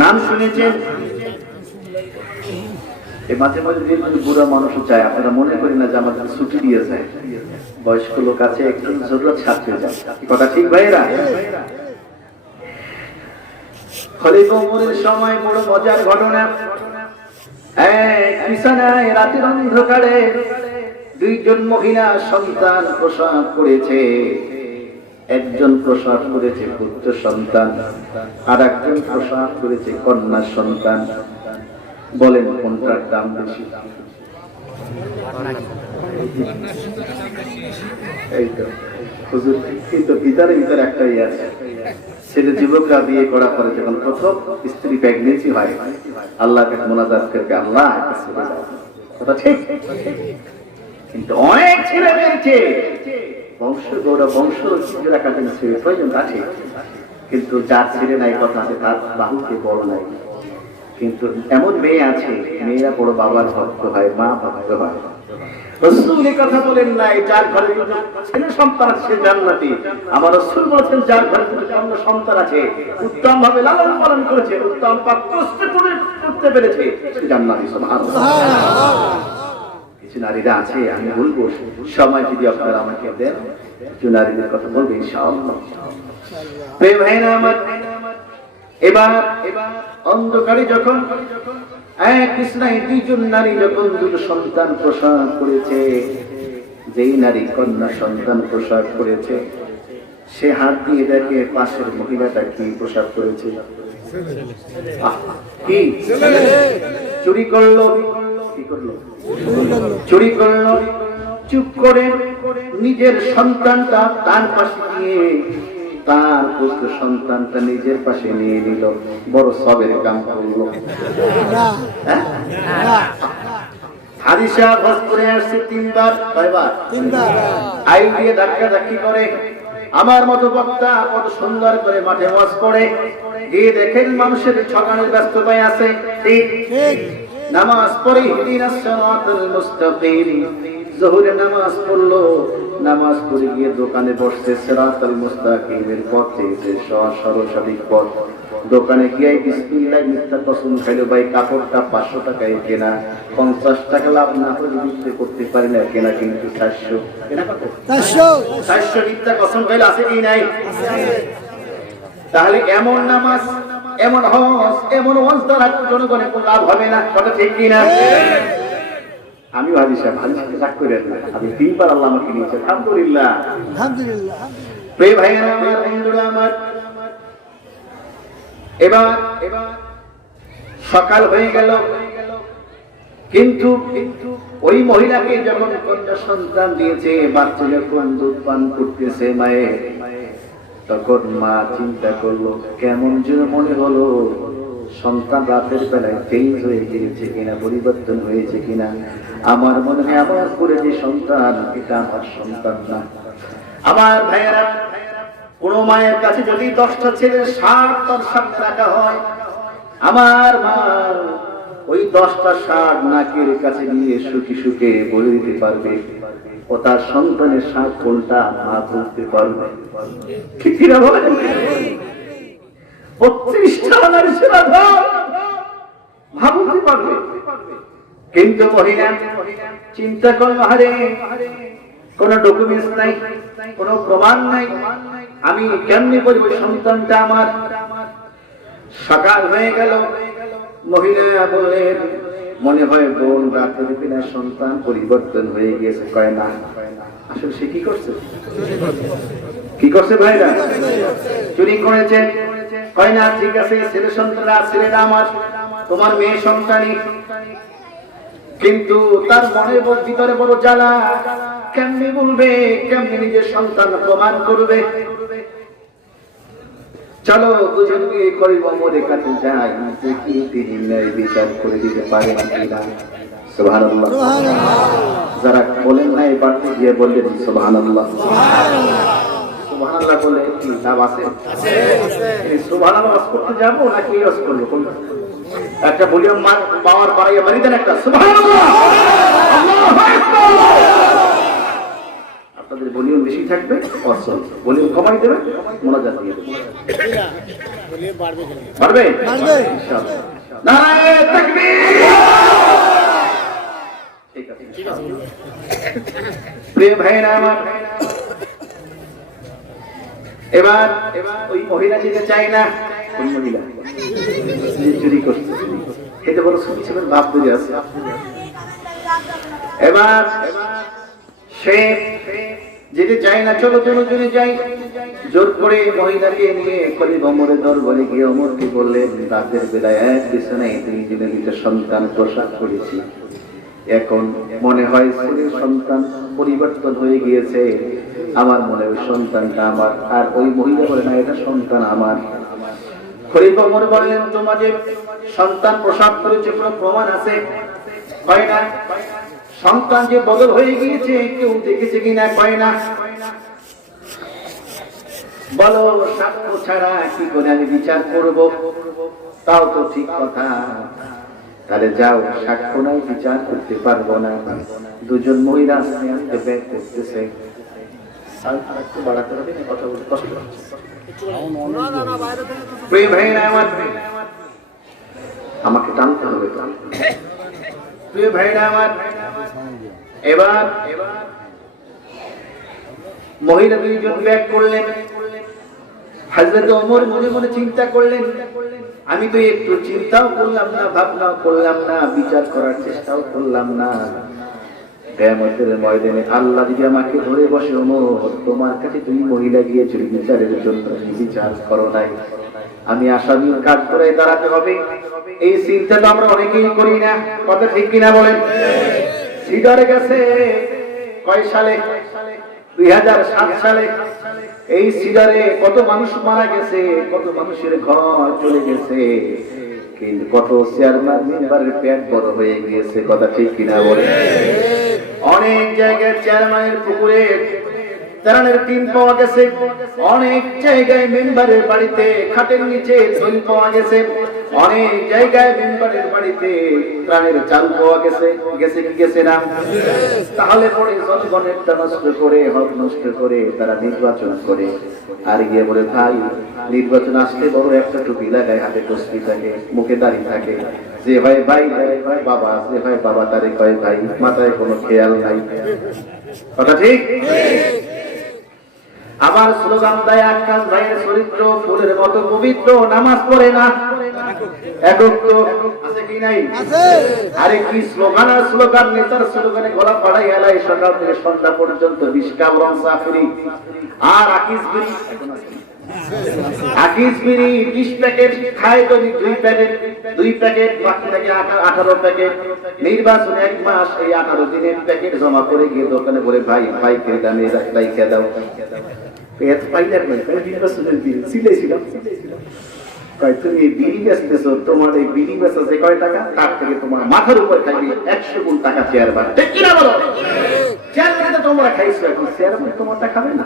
নাম শুনেছেন। এই মাঝে মাঝে যে বুড়া মানুষ চায়, আপনারা মনে করেন না যে আমাদের ছুটি দিয়ে যায়, বয়স্ক লোক আছে একটু জরুরত ছাড়তে যায়, কথা ঠিক ভাইরা? খলিফা ওমরের সময় বড় মজার ঘটনা। এক বিছানায় রাতের অন্ধকারে দুইজন মহিলা সন্তান প্রসব করেছে। একজন প্রসব করেছে পুত্র সন্তান, আর একজন প্রসব করেছে কন্যা সন্তান। বলেন কোনটার দাম বেশি? এই তো হুজুর, কিন্তু ভিতরে ভিতরে একটাই আছে, ছেলে যুবকরা বিয়ে করার পরে যখন প্রথম স্ত্রী প্রেগনেন্সি হয়, আল্লাহর কাছে মোনাজাত করবে, আল্লাহ কথা ঠিক। কিন্তু অনেক ছেলে পেয়েছে, বংশ গৌরব বংশ রাখার জন্য ছেলে প্রয়োজন আছে, কিন্তু যার ছেলে নাই কথা আছে, তার বাহুকে বড় নাই। কিন্তু এমন মেয়ে আছে, মেয়েরা বড় বাবার ভক্ত হয়, মা ভক্ত হয়। রাসূল এই কথা বলেন নাই যার ঘরে ছেলে সন্তান আছে সে জান্নাতি। আমার রাসূল বলেছেন যার ঘরে কন্যা সন্তান আছে, উত্তম ভাবে লালন পালন করেছে, উত্তম পাত্রস্থ করতে পেরেছে, সে জান্নাতি। সুবহানাল্লাহ। কিছু নারীরা আছে, আমি বলবো সময় যদি আপনারা আমাকে দেন, কিছু নারীদের কথা বলবো ইনশাআল্লাহ। প্রিয় ভাইরা আমার, এবার অন্ধকারে যখন এক বিছানায় দুইজন নারী যখন দুটো সন্তান প্রসব করেছে, যেই নারী কন্যা সন্তান প্রসব করেছে, সে হাত দিয়ে দেখে পাশের মহিলাটা কি প্রসব করেছে। কি চুরি করলো? কি করলো? চুরি করলো। চুপ করে নিজের সন্তানটা তার পাশে দিয়ে তার পুত্র সন্তানটা নিজের পাশে নিয়ে নিল, বড় সবের কাম করলো। হাদিসা ভাস করে আসছে তিনবার, কয়বার? আই দিয়ে ধাক্কা ধাক্কি করে। আমার মতো বক্তা কত সুন্দর করে মাঠে ওয়াজ করে, গিয়ে দেখেন মানুষের ঠকানোর ব্যস্ততায় আছে, ঠিক নামাজ পড়ে ইহদিনাস সিরাতাল মুস্তাকিম, যোহরের নামাজ পড়লো, নামাজ পড়ে গিয়ে দোকানে বসছে, সিরাতাল মুস্তাকিমের পথে যে সঠিক পথ। দোকানে গিয়ে বিসমিল্লাহ মিথ্যা কসম খাইলো, ভাই কাপড়টা 500 টাকায় কেনা, 50 টাকা লাভ না হলে বিক্রি করতে পারি না, কেনা কিন্তু 400। কেনা কত? 400 মিথ্যা কসম খাইলো, আছে কি নাই? তাহলে এমন নামাজ, এমন হজ, এমন ওয়াজ দ্বারা জনগণের কোনো লাভ হবে না, কথা ঠিক কি না? আমি ভাবি সাহেব রাগ করে না, আমি 3 বার আল্লাহ আমাকে নিয়েছে, আলহামদুলিল্লাহ আলহামদুলিল্লাহ। প্রিয় ভাইয়েরা আমার, বন্ধুরা আমার, এবার সকাল হয়ে গেল, কিন্তু ওই মহিলাকে যখন কন্যা সন্তান দিয়েছে, বাচ্চা যখন দুধ পান করতেছে মায়ের, তখন মা চিন্তা করলো, কেমন যেন মনে হলো সন্তান রাতের বেলায় চেঞ্জ হয়ে গিয়েছে কিনা, পরিবর্তন হয়েছে কিনা। আমার মনে হয় আমার করে যে সন্তান, এটা আমার সন্তান না। আমার ভাইয়েরা, কোন মায়ের কাছে যদি 10টা ছেলের সার তার সামনে রাখা হয়, আমার মা ওই 10টা সার নাকের কাছে নিয়ে সুখী সুখে বলে দিতে পারবে, ও তার সন্তানের সার কোনটা মা বলতে পারবে, ঠিক কিনা বলেন? 35টা নারী ছেলে ভাবতে পারবে, কিন্তু মহিলা চিন্তা করলো, আরে কোন ডকুমেন্টস নাই, কোন প্রমাণ নাই, আমি কেমনি বলবো সন্তানটা আমার। সকাল হয়ে গেল, মহিলা বললেন, মনে হয় বোন রাতের বিনা সন্তান পরিবর্তন হয়ে গিয়েছে। কয় না, আসলে সে কি করছে? কি করছে ভাইরা? চুরি করেছে। কয় না, ঠিক আছে, ছেলে সন্তানরা ছেলেরা আমার, তোমার মেয়ে সন্তানই, কিন্তু তার মনের ভিতরে বড় জ্বালা, কেমনি বলবে, কেমনি নিজের সন্তান প্রমাণ করবে। চলো দুজন গিয়ে করিব মোদের কাছে যাই, দেখি তিনি ন্যায় বিচার করে দিতে পারেন কিনা। সুবহানাল্লাহ। যারা বলেন না এই বাড়িতে গিয়ে বললেন সুবহানাল্লাহ। সুবহানাল্লাহ বলে কি লাভ আছে? এই সুবহানাল্লাহ করতে যাবো নাকি ওয়াজ করবো? কোনটা? একটা বলিও পাওয়ার বাড়াইয়া বাড়ি দেন একটা সুবহানাল্লাহ। আল্লাহু আকবার। আপনাদের ভলিউম বেশি থাকবে, অসল ভলিউম কমাই দেবে, মোনাজাত দিয়ে দেবে, ভলিউম বাড়বে, ইনশাআল্লাহ। নারায়ে তাকবীর। প্রিয় ভাইরা আমার, এবার ওই মহিলা যেতে চায় না। কোন মহিলা? চুরি করছে, এটা বড় শুনছিলেন ভাব বুঝে আছে। এবার সে যেতে চায় না, চলো দুজনে যাই। জোর করে মহিলাকে নিয়ে খলিফা ওমরের দরবারে গিয়ে ওমরকে বললেন, রাতের বেলায় এক বিছানায় দুইজনে দুইটা সন্তান প্রসব করেছি। এখন মনে হয় ছেলের সন্তান পরিবর্তন হয়ে গিয়েছে, আমার মনে ওই সন্তানটা আমার। আর ওই মহিলা বলে, না, এটা সন্তান আমার। খলিফা ওমর বললেন, তোমাদের সন্তান প্রসব করেছে কোনো প্রমাণ আছে? হয় না। সন্তান যে বদল হয়ে গিয়েছে কেউ দেখেছে কিনা? কয় না। বলো, সাক্ষ্য ছাড়া কি করে আমি বিচার করব? তাও তো ঠিক কথা। তাহলে যাও, সাক্ষ্য নাই, বিচার করতে পারবো না। দুজন মহিলা আস্তে ব্যাগ করতেছে। আমাকে টানতে হবে তো। প্রিয় ভাইরা আমার, এবার মহিলা দুইজন ব্যাগ করলেন। হযরত ওমর মনে মনে চিন্তা করলেন, আমি তো একটু চিন্তাও করলাম না, ভাবনাও করলাম না, বিচার করার চেষ্টাও করলাম না। কিয়ামতের ময়দানে আল্লাহ যদি আমাকে ধরে বসে, ওমর তোমার কাছে তুমি মহিলা গিয়েছিল বিচারের জন্য, বিচার করো নাই, আমি আসামি কাজ করে দাঁড়াতে হবে। এই চিন্তা তো আমরা অনেকেই করি না, কথা ঠিক কিনা বলেন? সিডারে গেছে কয় সালে? 2007 সালে। এই সিডারে কত মানুষ মারা গেছে, কত মানুষের ঘর চলে গেছে, কিন্তু কত চেয়ারম্যান মেম্বারের পেট বড় হয়ে গিয়েছে, কথা ঠিক কিনা বলেন? অনেক জায়গায় চেয়ারম্যানের পুকুরে তারানের টিন পাওয়া গেছে, অনেক জায়গায় মেম্বারের বাড়িতে খাটের নিচে ঝুল পাওয়া গেছে, অনেক জায়গায় মেম্বারের বাড়িতে ত্রাণের চাল পাওয়া গেছে। গেছে কি গেছে না? তাহলে পরে জনগণেরটা নষ্ট করে, হক নষ্ট করে তারা নির্বাচন করে। আর গিয়ে বলে, ভাই নির্বাচন আসলে বড় একটা টুপি লাগায়, হাতে তসবি থাকে, মুখে দাড়ি থাকে, যে ভাই ভাই ভাই বাবা, যে ভাই বাবা তারে কয় ভাই, মাথায় কোনো খেয়াল নাই, কথা ঠিক? আবার স্লোগান দেয়, আকাশ ভাইয়ের চরিত্র ফুলের মতো পবিত্র, নামাজ পড়ে না, একত্র আছে কি নাই? আরে কি স্লোগান আর স্লোগান, নেতার স্লোগানে গলা ফাড়াই এলাই সকাল থেকে সন্ধ্যা পর্যন্ত বিশকাম রং সাফরি আর আকিস বিড়ি। আকিস বিড়ি 20 প্যাকেট খায় তো 2 প্যাকেট বাকি থাকে 18 প্যাকেট। নির্বাচন 1 মাস, এই 18 দিনের প্যাকেট জমা করে গিয়ে দোকানে বলে, ভাই ভাই কে দামে রাখলাই দাও। এত পাইলার না, নির্বাচনের দিন সিলেছিলাম, কয় তুমি বিড়ি বেচতেছো, তোমার এই বিড়ি বেচা যে কয় টাকা, তার থেকে তোমার মাথার উপর খাইবে 100 গুণ টাকা চেয়ারম্যান, ঠিক কিনা বলো? চেয়ারম্যান তো তোমরা খাইছো, এখন চেয়ারম্যান তোমারটা খাবে না?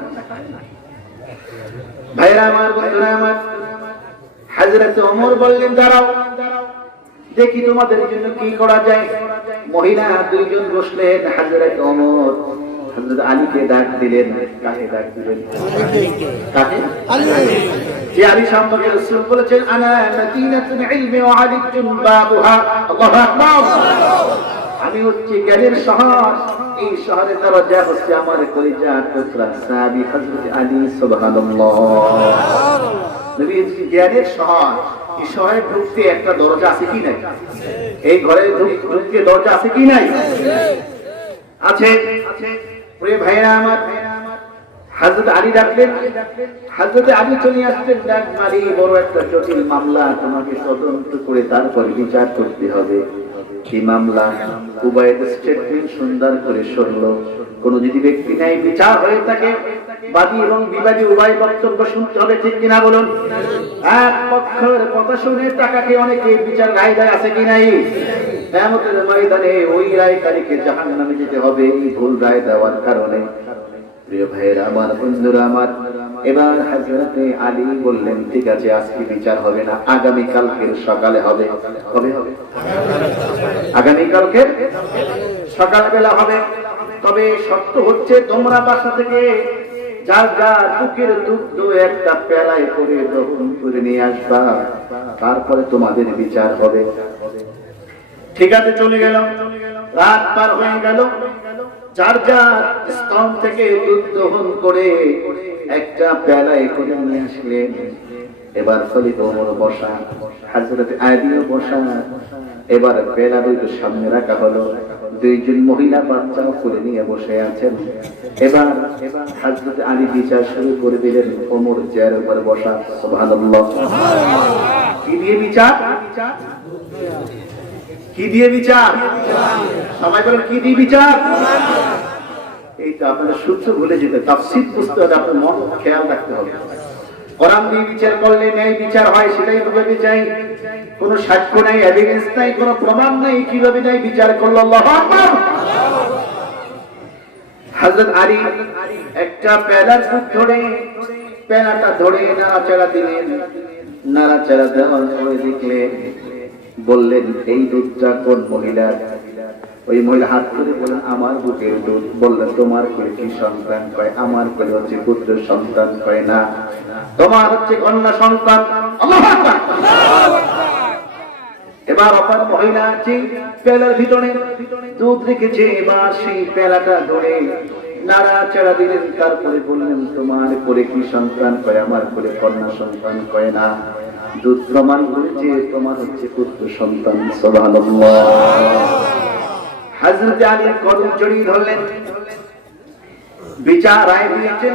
ভাইরা আমার, বন্ধুরা আমার, হযরত ওমর বললেন, দাঁড়াও দেখি তোমাদের জন্য কি করা যায়। মহিলা দুইজন বসলেন। হযরত ওমর হযরত আলীকে ডাক দিলেন। কাকে ডাক দিলেন? কাকে? আলী। যে আলী সম্পর্কে রাসূল বলেছেন, আনা মদিনাতুল ইলমি ওয়া আলিতুন বাবুহা। আল্লাহু আকবার। আমি হচ্ছে জ্ঞানের শহর, এই শহরের দরজা হচ্ছে আমার কলিজার টুকরা সাহাবী হযরত আলী। সুবহানাল্লাহ। নবী জ্ঞানের শহর, এই শহরে ঢুকতে একটা দরজা আছে কি নাই? এই ঘরে ঢুকতে দরজা আছে কি নাই? আছে। প্রিয় ভাইরা আমার, হযরত আলী ডাকলেন। হযরত আলী চলে আসলেন, ডাক মারি, বড় একটা জটিল মামলা, তোমাকে তদন্ত করে তারপর বিচার করতে হবে। কি মামলা? উভয়ের স্টেটমেন্ট সুন্দর করে শুনলো। কোন যদি ব্যক্তি নাই বিচার হয়ে থাকে, বাদী এবং বিবাদী উভয় বক্তব্য শুনতে হবে, ঠিক কিনা বলুন? এক পক্ষের কথা শুনে টাকাকে অনেকে বিচার রায় দেয়, আছে কি নাই? কিয়ামতের ময়দানে ওই রায়কারীকে জাহান্নামে যেতে হবে এই ভুল রায় দেওয়ার কারণে। প্রিয় ভাইয়েরা আমার, বন্ধুরা আমার, এবার হযরত আলী বললেন, ঠিক আছে, আজকে বিচার হবে না, আগামী কালকের সকালে হবে। কবে হবে? আগামী কালকে সকালবেলা হবে। তবে শর্ত হচ্ছে, তোমরা বাসা থেকে যার যার বুকের দুধ একটা পেলায় করে দহন করে নিয়ে আসবা, তারপরে তোমাদের বিচার হবে। ঠিক আছে, চলে গেলাম। রাত পার হয়ে গেল, যার যার স্তন থেকে দুধ দহন করে একটা পেয়ালায় করে নিয়ে আসলেন। এবার খলিফা ওমর বসা, হযরত আলীও বসা। এবার পেয়ালা দুটো সামনে রাখা হলো, দুইজন মহিলা বাচ্চাও করে নিয়ে বসে আছেন। এবার হযরত আলী বিচার শুরু করে দিলেন, ওমর চেয়ারের উপরে বসা। সুবহানাল্লাহ। কি দিয়ে বিচার? কি দিয়ে বিচার? সবাই বলেন কি দিয়ে বিচার? এইটা আপনাদের সূত্র ভুলে যেতে, তাফসীর বুঝতে হবে, আপনার মন খেয়াল রাখতে হবে। কোরআন দিয়ে বিচার করলে ন্যায় বিচার হয়, সেটাই ভাবে চাই। কোন সাক্ষ্য নাই, এভিডেন্স নাই, কোন প্রমাণ নাই, কিভাবে ন্যায় বিচার করলো? আল্লাহু আকবার। হযরত আলী একটা পেয়ালার দুধ ধরে, পেয়ালাটা ধরে নাড়াচাড়া দিলেন। নাড়াচাড়া দেওয়ার পরে দেখলেন, বললেন এই দুধটা কোন মহিলার? ওই মহিলা হাত করে বললেন আমার বুকের দুধ। বললেন তোমার কোলে কি সন্তান? কয় আমার কোলে হচ্ছে পুত্র সন্তান। কয় না, তোমার হচ্ছে কন্যা সন্তান। আল্লাহু আকবার। এবার অপর মহিলা আছে পেয়ালার ভিতরে দুধ রেখেছে, এবার সেই পেয়ালাটা ধরে নাড়াচাড়া দিলেন। তারপরে বললেন তোমার কোলে কি সন্তান? কয় আমার কোলে কন্যা সন্তান। কয় না, দুধ প্রমাণ করেছে তোমার হচ্ছে পুত্র সন্তান। সুবহানাল্লাহ। হযরত আলী কদম জড়িয়ে ধরলেন, বিচার রায় দিয়েছেন,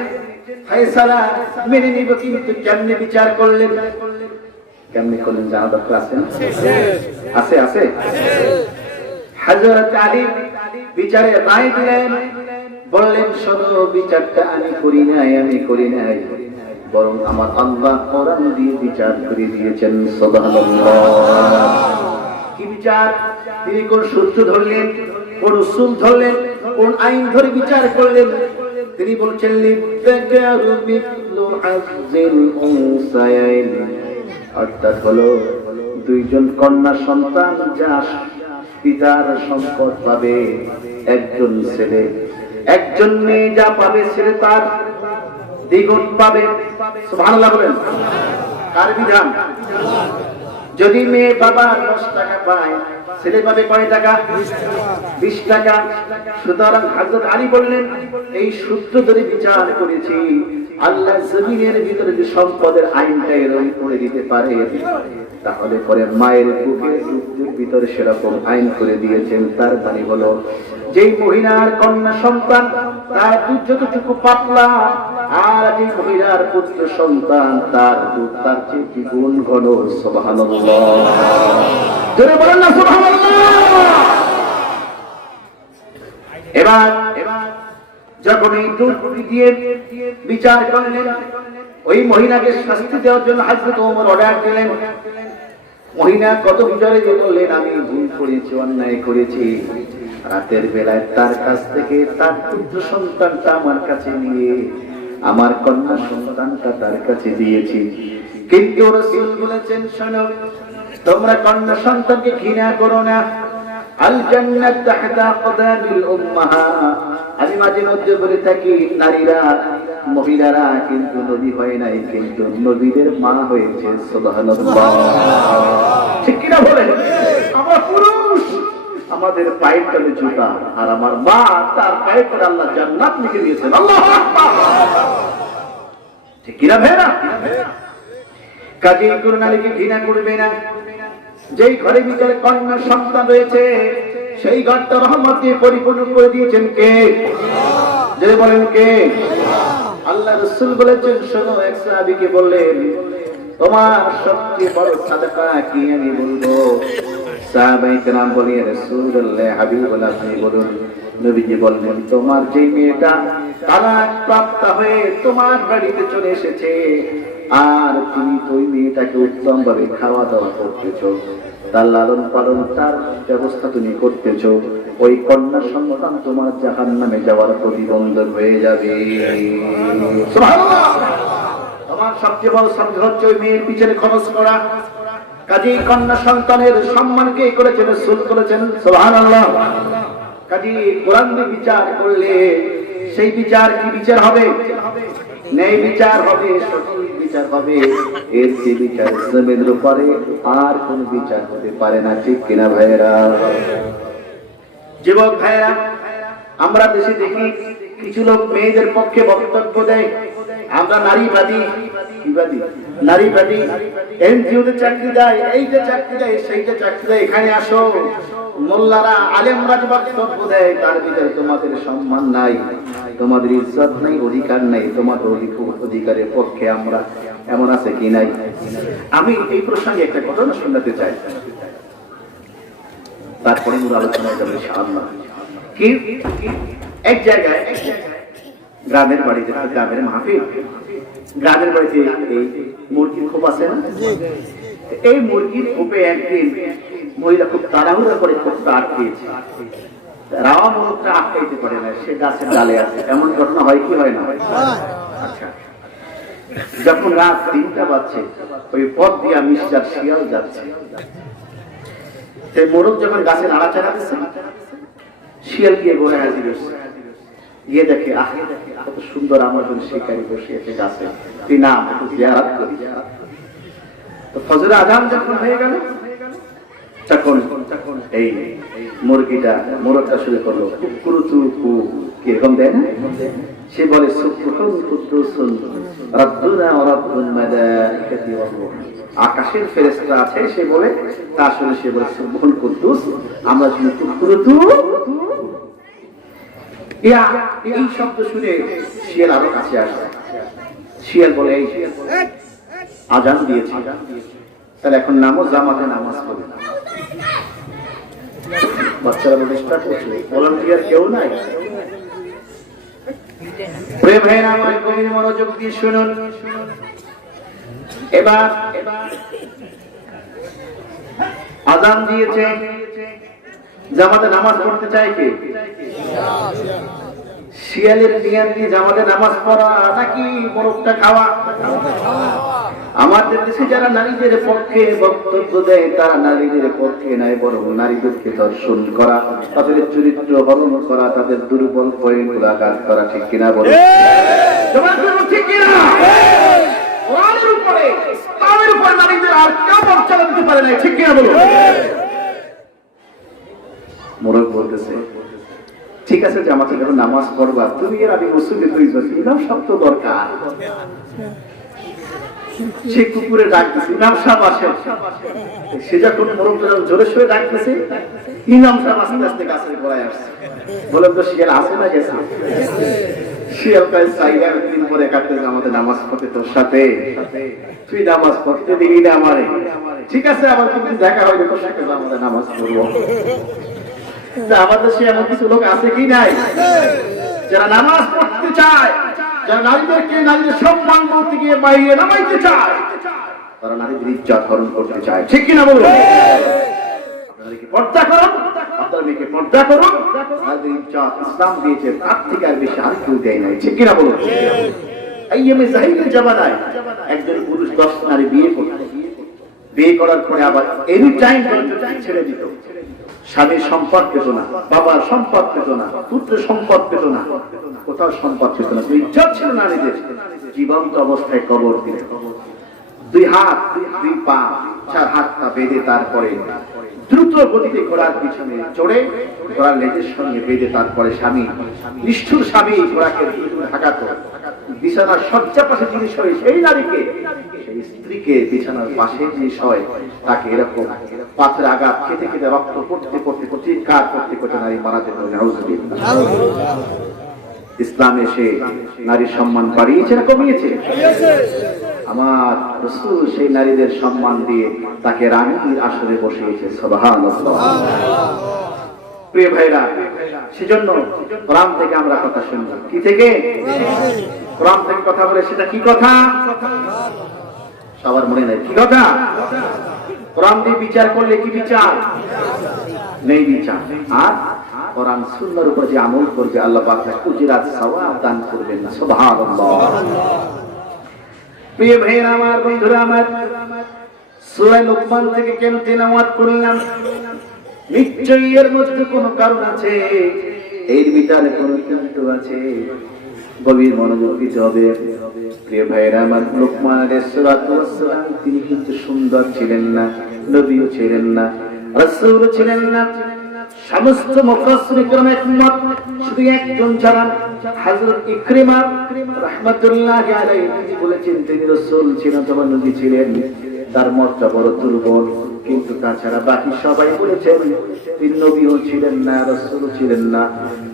ফয়সালা মেনে নিব, কিন্তু কেমনে বিচার করলেন? কেমনে করলেন জানা দরকার আছে না? আছে আছে। হযরত আলী বিচারে রায় দিলেন, বললেন শোনো, বিচারটা আমি করি নাই, বরং আমার আল্লাহ কোরআন দিয়ে বিচার করে দিয়েছেন। সুবহানাল্লাহ। কি বিচার? তিনি কোন সূত্র ধরলেন, কোন উসুল ধরলেন, কোন আইন ধরে বিচার করলেন? তিনি বলছেন লিযাকারু মিসলু হাজ্জিল উনসায়াইন, অর্থাৎ হলো দুইজন কন্যা সন্তান যা পিতার সম্পদ পাবে, একজন ছেলে একজন মেয়ে যা পাবে ছেলে তার দ্বিগুণ পাবে। সুবহানাল্লাহ বলেন। কার বিধান? যদি মেয়ে বাবা 10 টাকা পায়, ছেলে পাবে কয় টাকা? 20 টাকা। সুতরাং হযরত আলী বললেন এই সূত্র ধরে বিচার করেছি, আল্লাহ জমিনের ভিতরে যে সম্পদের আইনটা এরকম করে দিতে পারে, তাহলে পরে মায়ের বুকের দুধের ভিতরে সেরকম আইন করে দিয়েছেন। তার মানে হলো যেই মহিলার কন্যা সন্তান তার দুধ যতটুকু পাতলা, আর যে মহিলার পুত্র সন্তান তার দুধ তার চেয়ে দ্বিগুণ ঘন। সুবহানাল্লাহ। জোরে বলেন না সুবহানাল্লাহ। এবার যখন এই দুধ দিয়ে বিচার করলেন, ওই মহিলাকে শাস্তি দেওয়ার জন্য হযরত ওমর অর্ডার দিলেন। মহিলা কত বিচারে যে বললেন আমি ভুল করেছি, অন্যায় করেছি, রাতের বেলায় তার কাছ থেকে তার পুত্র সন্তানটা আমার কাছে নিয়ে আমার কন্যা সন্তানটা তার কাছে দিয়েছি। কিন্তু রাসূল বলেছেন শোনো, তোমরা কন্যা সন্তানকে ঘৃণা করো না। আল জান্নাত তাহতা আকদামিল উম্মাহাত। আমি মাঝে মধ্যে বলে থাকি নারীরা, মহিলারা কিন্তু নবী হয় নাই, কিন্তু নবীদের মা হয়েছে। সুবহানাল্লাহ। ঠিক কিনা বলেন? আমরা পুরুষ, আমাদের পায়ের তলে জুতা, আর আমার মা তার পায়ের তলে আল্লাহ জান্নাত লিখে দিয়েছেন। আল্লাহু আকবার। ঠিক কিনা ভাইরা? কাজেই কোন নারীকে ঘৃণা করবে না। যেই ঘরের ভিতরে কন্যা সন্তান রয়েছে সেই ঘরটা রহমত দিয়ে পরিপূর্ণ করে দিয়েছেন কে? যে বলেন কে? আল্লাহ রাসূল বলেছেন শোনো, এক সাহাবীকে বললেন তোমার সবচেয়ে বড় সাদাকা কি আমি বলবো? সাহাবায়ে কেরাম বলেন ইয়া রাসূলুল্লাহ, হাবিবুল্লাহ আপনি বলুন। নবীজি বললেন তোমার যে মেয়েটা তালাক প্রাপ্ত হয়ে তোমার বাড়িতে চলে এসেছে, আর তুমি ওই মেয়েটাকে উত্তম ভাবে খাওয়া দাওয়া করতেছো, তার লালন পালন তার ব্যবস্থা তুমি করতেছো, ওই কন্যা সন্তান তোমার জাহান্নামে যাওয়ার প্রতিবন্ধক হয়ে যাবে। সুবহানাল্লাহ। তোমার সবচেয়ে বড় সম্পদ হচ্ছে ওই মেয়ের পিছনে খরচ করা। কাজেই কন্যা সন্তানের সম্মানকে করেছেন রাসূল করেছেন। সুবহানাল্লাহ। কাজেই কোরআন দিয়ে বিচার করলে সেই বিচার কি বিচার হবে? ন্যায় বিচার হবে, সঠিক বিচার হবে। এর যে বিচার জমিনের উপরে আর কোন বিচার হতে পারে না। ঠিক কিনা ভাইরা? যুবক ভাইরা, আমরা দেশে দেখি কিছু লোক মেয়েদের পক্ষে বক্তব্য দেয়, আমরা নারীবাদী, নারীবাদী, এনজিওতে চাকরি দেয়, এইটা চাকরি দেয়, সেইটা চাকরি দেয়, এখানে আসো। মোল্লারা আলেমরা বক্তব্য দেয়, তার ভিতরে তোমাদের সম্মান নাই, তোমাদের ইজ্জত নাই, অধিকার নাই, তোমাদের অধিকারের পক্ষে আমরা, এমন আছে কি নাই? আমি এই প্রসঙ্গে একটা ঘটনা শোনাতে চাই, তারপরে মূল আলোচনা যাবে ইনশাআল্লাহ। কি এক জায়গায় গ্রামের বাড়িতে, গ্রামের মাহফিল, গ্রামের বাড়িতে এই মুরগির খোপ আছে না, এই মুরগির খোপে একদিন মহিলা খুব তাড়াহুড়া করে খোপটা আটকেছে, রাওয়া মুরগটা আটকাইতে পারে না, সে গাছের ডালে আছে। এমন ঘটনা হয় কি হয় না? আচ্ছা, যখন রাত 3টা বাজছে, ওই পথ দিয়া মিস্টার শিয়াল যাচ্ছে, সেই মোরগ যখন গাছে নাড়াচাড়া দিচ্ছে, শিয়াল গিয়ে ঘরে হাজির হচ্ছে, গিয়ে দেখে কত সুন্দর আমার জন্য শিকারী বসিয়েছে গাছে, তুই না একটু জিয়ারত করি। তো ফজরের আযান যখন হয়ে গেল, তখন এই মোরগটা শুরু করলো কুকুরুতু কিরকম দেয় না, সে বলে সুবহান কুদ্দুসুন রাব্বুনা ওয়া রাব্বুল মালাইকাতি ওয়ার রূহ, আকাশের ফেরেশতা আছে, সে বলে, তা শুনে সে বলে সুবহান কুদ্দুস, আমরা শুনে কুকুরুতু। এই শব্দ শুনে শিয়াল আরো কাছে আসে, শিয়াল বলে, এই আযান দিয়েছে, তাহলে এখন নামো, জামাতে নামাজ পড়ি। বাচ্চারা চেষ্টা করছে, ভলান্টিয়ার কেউ নাই। প্রিয় ভাইরা আমার, গভীর মনোযোগ দিয়ে শুনুন। এবার আযান দিয়েছে, জামাতে নামাজ পড়তে চায় কে? শিয়ালের জ্ঞান দিয়ে জামাতে নামাজ পড়া নাকি মোরগটা খাওয়া? আমাদের দেশে যারা নারীদের পক্ষে বক্তব্য দেয়, তারা নারীদের পক্ষে নয়, বরং নারীদেরকে দর্শন করা, তাদের চরিত্র হরণ করা, তাদের দুর্বল পয়েন্টগুলো আঘাত করা, ঠিক কিনা বলুন? ঠিক কিনা? কোরআনের উপরে, ইসলামের উপরে নারীদের আর কেউ পরিচালনা দিতে পারে না, ঠিক কিনা বলুন? মোরগ বলতেছে, ঠিক আছে জামাতে যখন নামাজ পড়বা, তুমি এর আগে মসজিদে ইমাম সাহেব তো দরকার। সে কুকুরে ডাকতেছে, ইমাম সাহেব আসেন। সে যখন মোরগটা জোরে সোরে ডাকতেছে, ইমাম সাহেব আস্তে আস্তে গাছের গোড়ায় আসছে। বললাম তো শিয়াল আসে না গেছে? শিয়াল প্রায় 4 দিন পরে কাটতেছে, আমাদের নামাজ পড়তে তোর সাথে, তুই নামাজ পড়তে দিবি না আমারে? ঠিক আছে, আবার কিন্তু দেখা হয় তোর সাথে, আমাদের নামাজ পড়বো। আমাদের দেশে এমন কিছু লোক আছে কি নাই, যারা নামাজ পড়তে চায়, যারা নারীদেরকে নারীদের সম্মান করতে গিয়ে বাইরে নামাইতে চায়, তারা নারীদের ইজ্জত হরণ করতে চায়, ঠিক কিনা বলুন? আপনাদেরকে পর্দা করুন, আপনাদেরকে পর্দা করুন, নারীদের ইজ্জত ইসলাম দিয়েছে, তার থেকে আর বেশি আর কেউ দেয় নাই, ঠিক কিনা বলুন? আইয়ামে জাহিলিয়াতের জামানায় একজন পুরুষ 10 নারী বিয়ে করত, বিয়ে করার পরে আবার এনি টাইম ছেড়ে দিত। স্বামীর সম্পদ পেত না, বাবার সম্পদ পেত না, পুত্রের সম্পদ পেত না, কোথাও সম্পদ পেত না। ইজ্জত ছিল নারীদের। জীবন্ত অবস্থায় কবর দিলে 2 হাত 2 পা 4 হাতটা বেঁধে, তারপরে দ্রুত গতিতে ঘোড়ার পিছনে চড়ে ঘোড়ার লেজের সঙ্গে বেঁধে, তারপরে স্বামী, নিষ্ঠুর স্বামী ঘোড়াকে ঢাকাতো, বিছানার শয্যা পাশে জিনিস হয় সেই নারীকে, সেই স্ত্রীকে বিছানার পাশে জিনিস হয়, তাকে এরকম পাথরে আঘাত খেতে খেতে, রক্ত পড়তে পড়তে, চিৎকার করতে করতে নারী মারা যেত। ইসলাম এসে নারীর সম্মান বাড়িয়েছে না কমিয়েছে? আমার রাসূল সেই নারীদের সম্মান দিয়ে তাকে রানীর আসরে বসিয়েছে। সুবহানাল্লাহ। প্রিয় ভাইরা, সেজন্য কোরআন থেকে আমরা কথা শুনব। কি থেকে? কোরআন থেকে কথা বলে, সেটা কি কথা? সবার মনে নেই কি কথা? কোরআন দিয়ে বিচার করলে কি বিচার? নেই বিচার। আর কোরআন সুন্নাহর উপর যে আমল করবে, আল্লাহ পাক তাকে উজরাত সওয়াব দান করবেন না। সুবহানাল্লাহ। প্রিয় ভাইরা আমার, বন্ধুরা আমার, সূরা লুকমান থেকে কেন তেলাওয়াত করলাম? নিশ্চয়ই এর মধ্যে কোনো কারণ আছে, এর ভিতরে কোনো কিন্তু আছে। গভীর মনোযোগ দিতে হবে। প্রিয় ভাইরা আমার, লুকমান আলাইহিস সালাতু ওয়াস সালাম তিনি কিন্তু সুন্দর ছিলেন না, নবীও ছিলেন না, রাসূলও ছিলেন না, সমস্ত মুফাসসিরিন کرام একমত, শুধু একজন ছাড়া হযরত ইকরিমা রাহমাতুল্লাহি আলাইহি তিনি বলেছেন তিনি রাসূল ছিলেন, তোমার নবী ছিলেন, তার মতটা বড় দুর্বল। কিন্তু তাছাড়া বাকি সবাই বলেছেন তিনি নবীও ছিলেন না, রাসূলও ছিলেন না।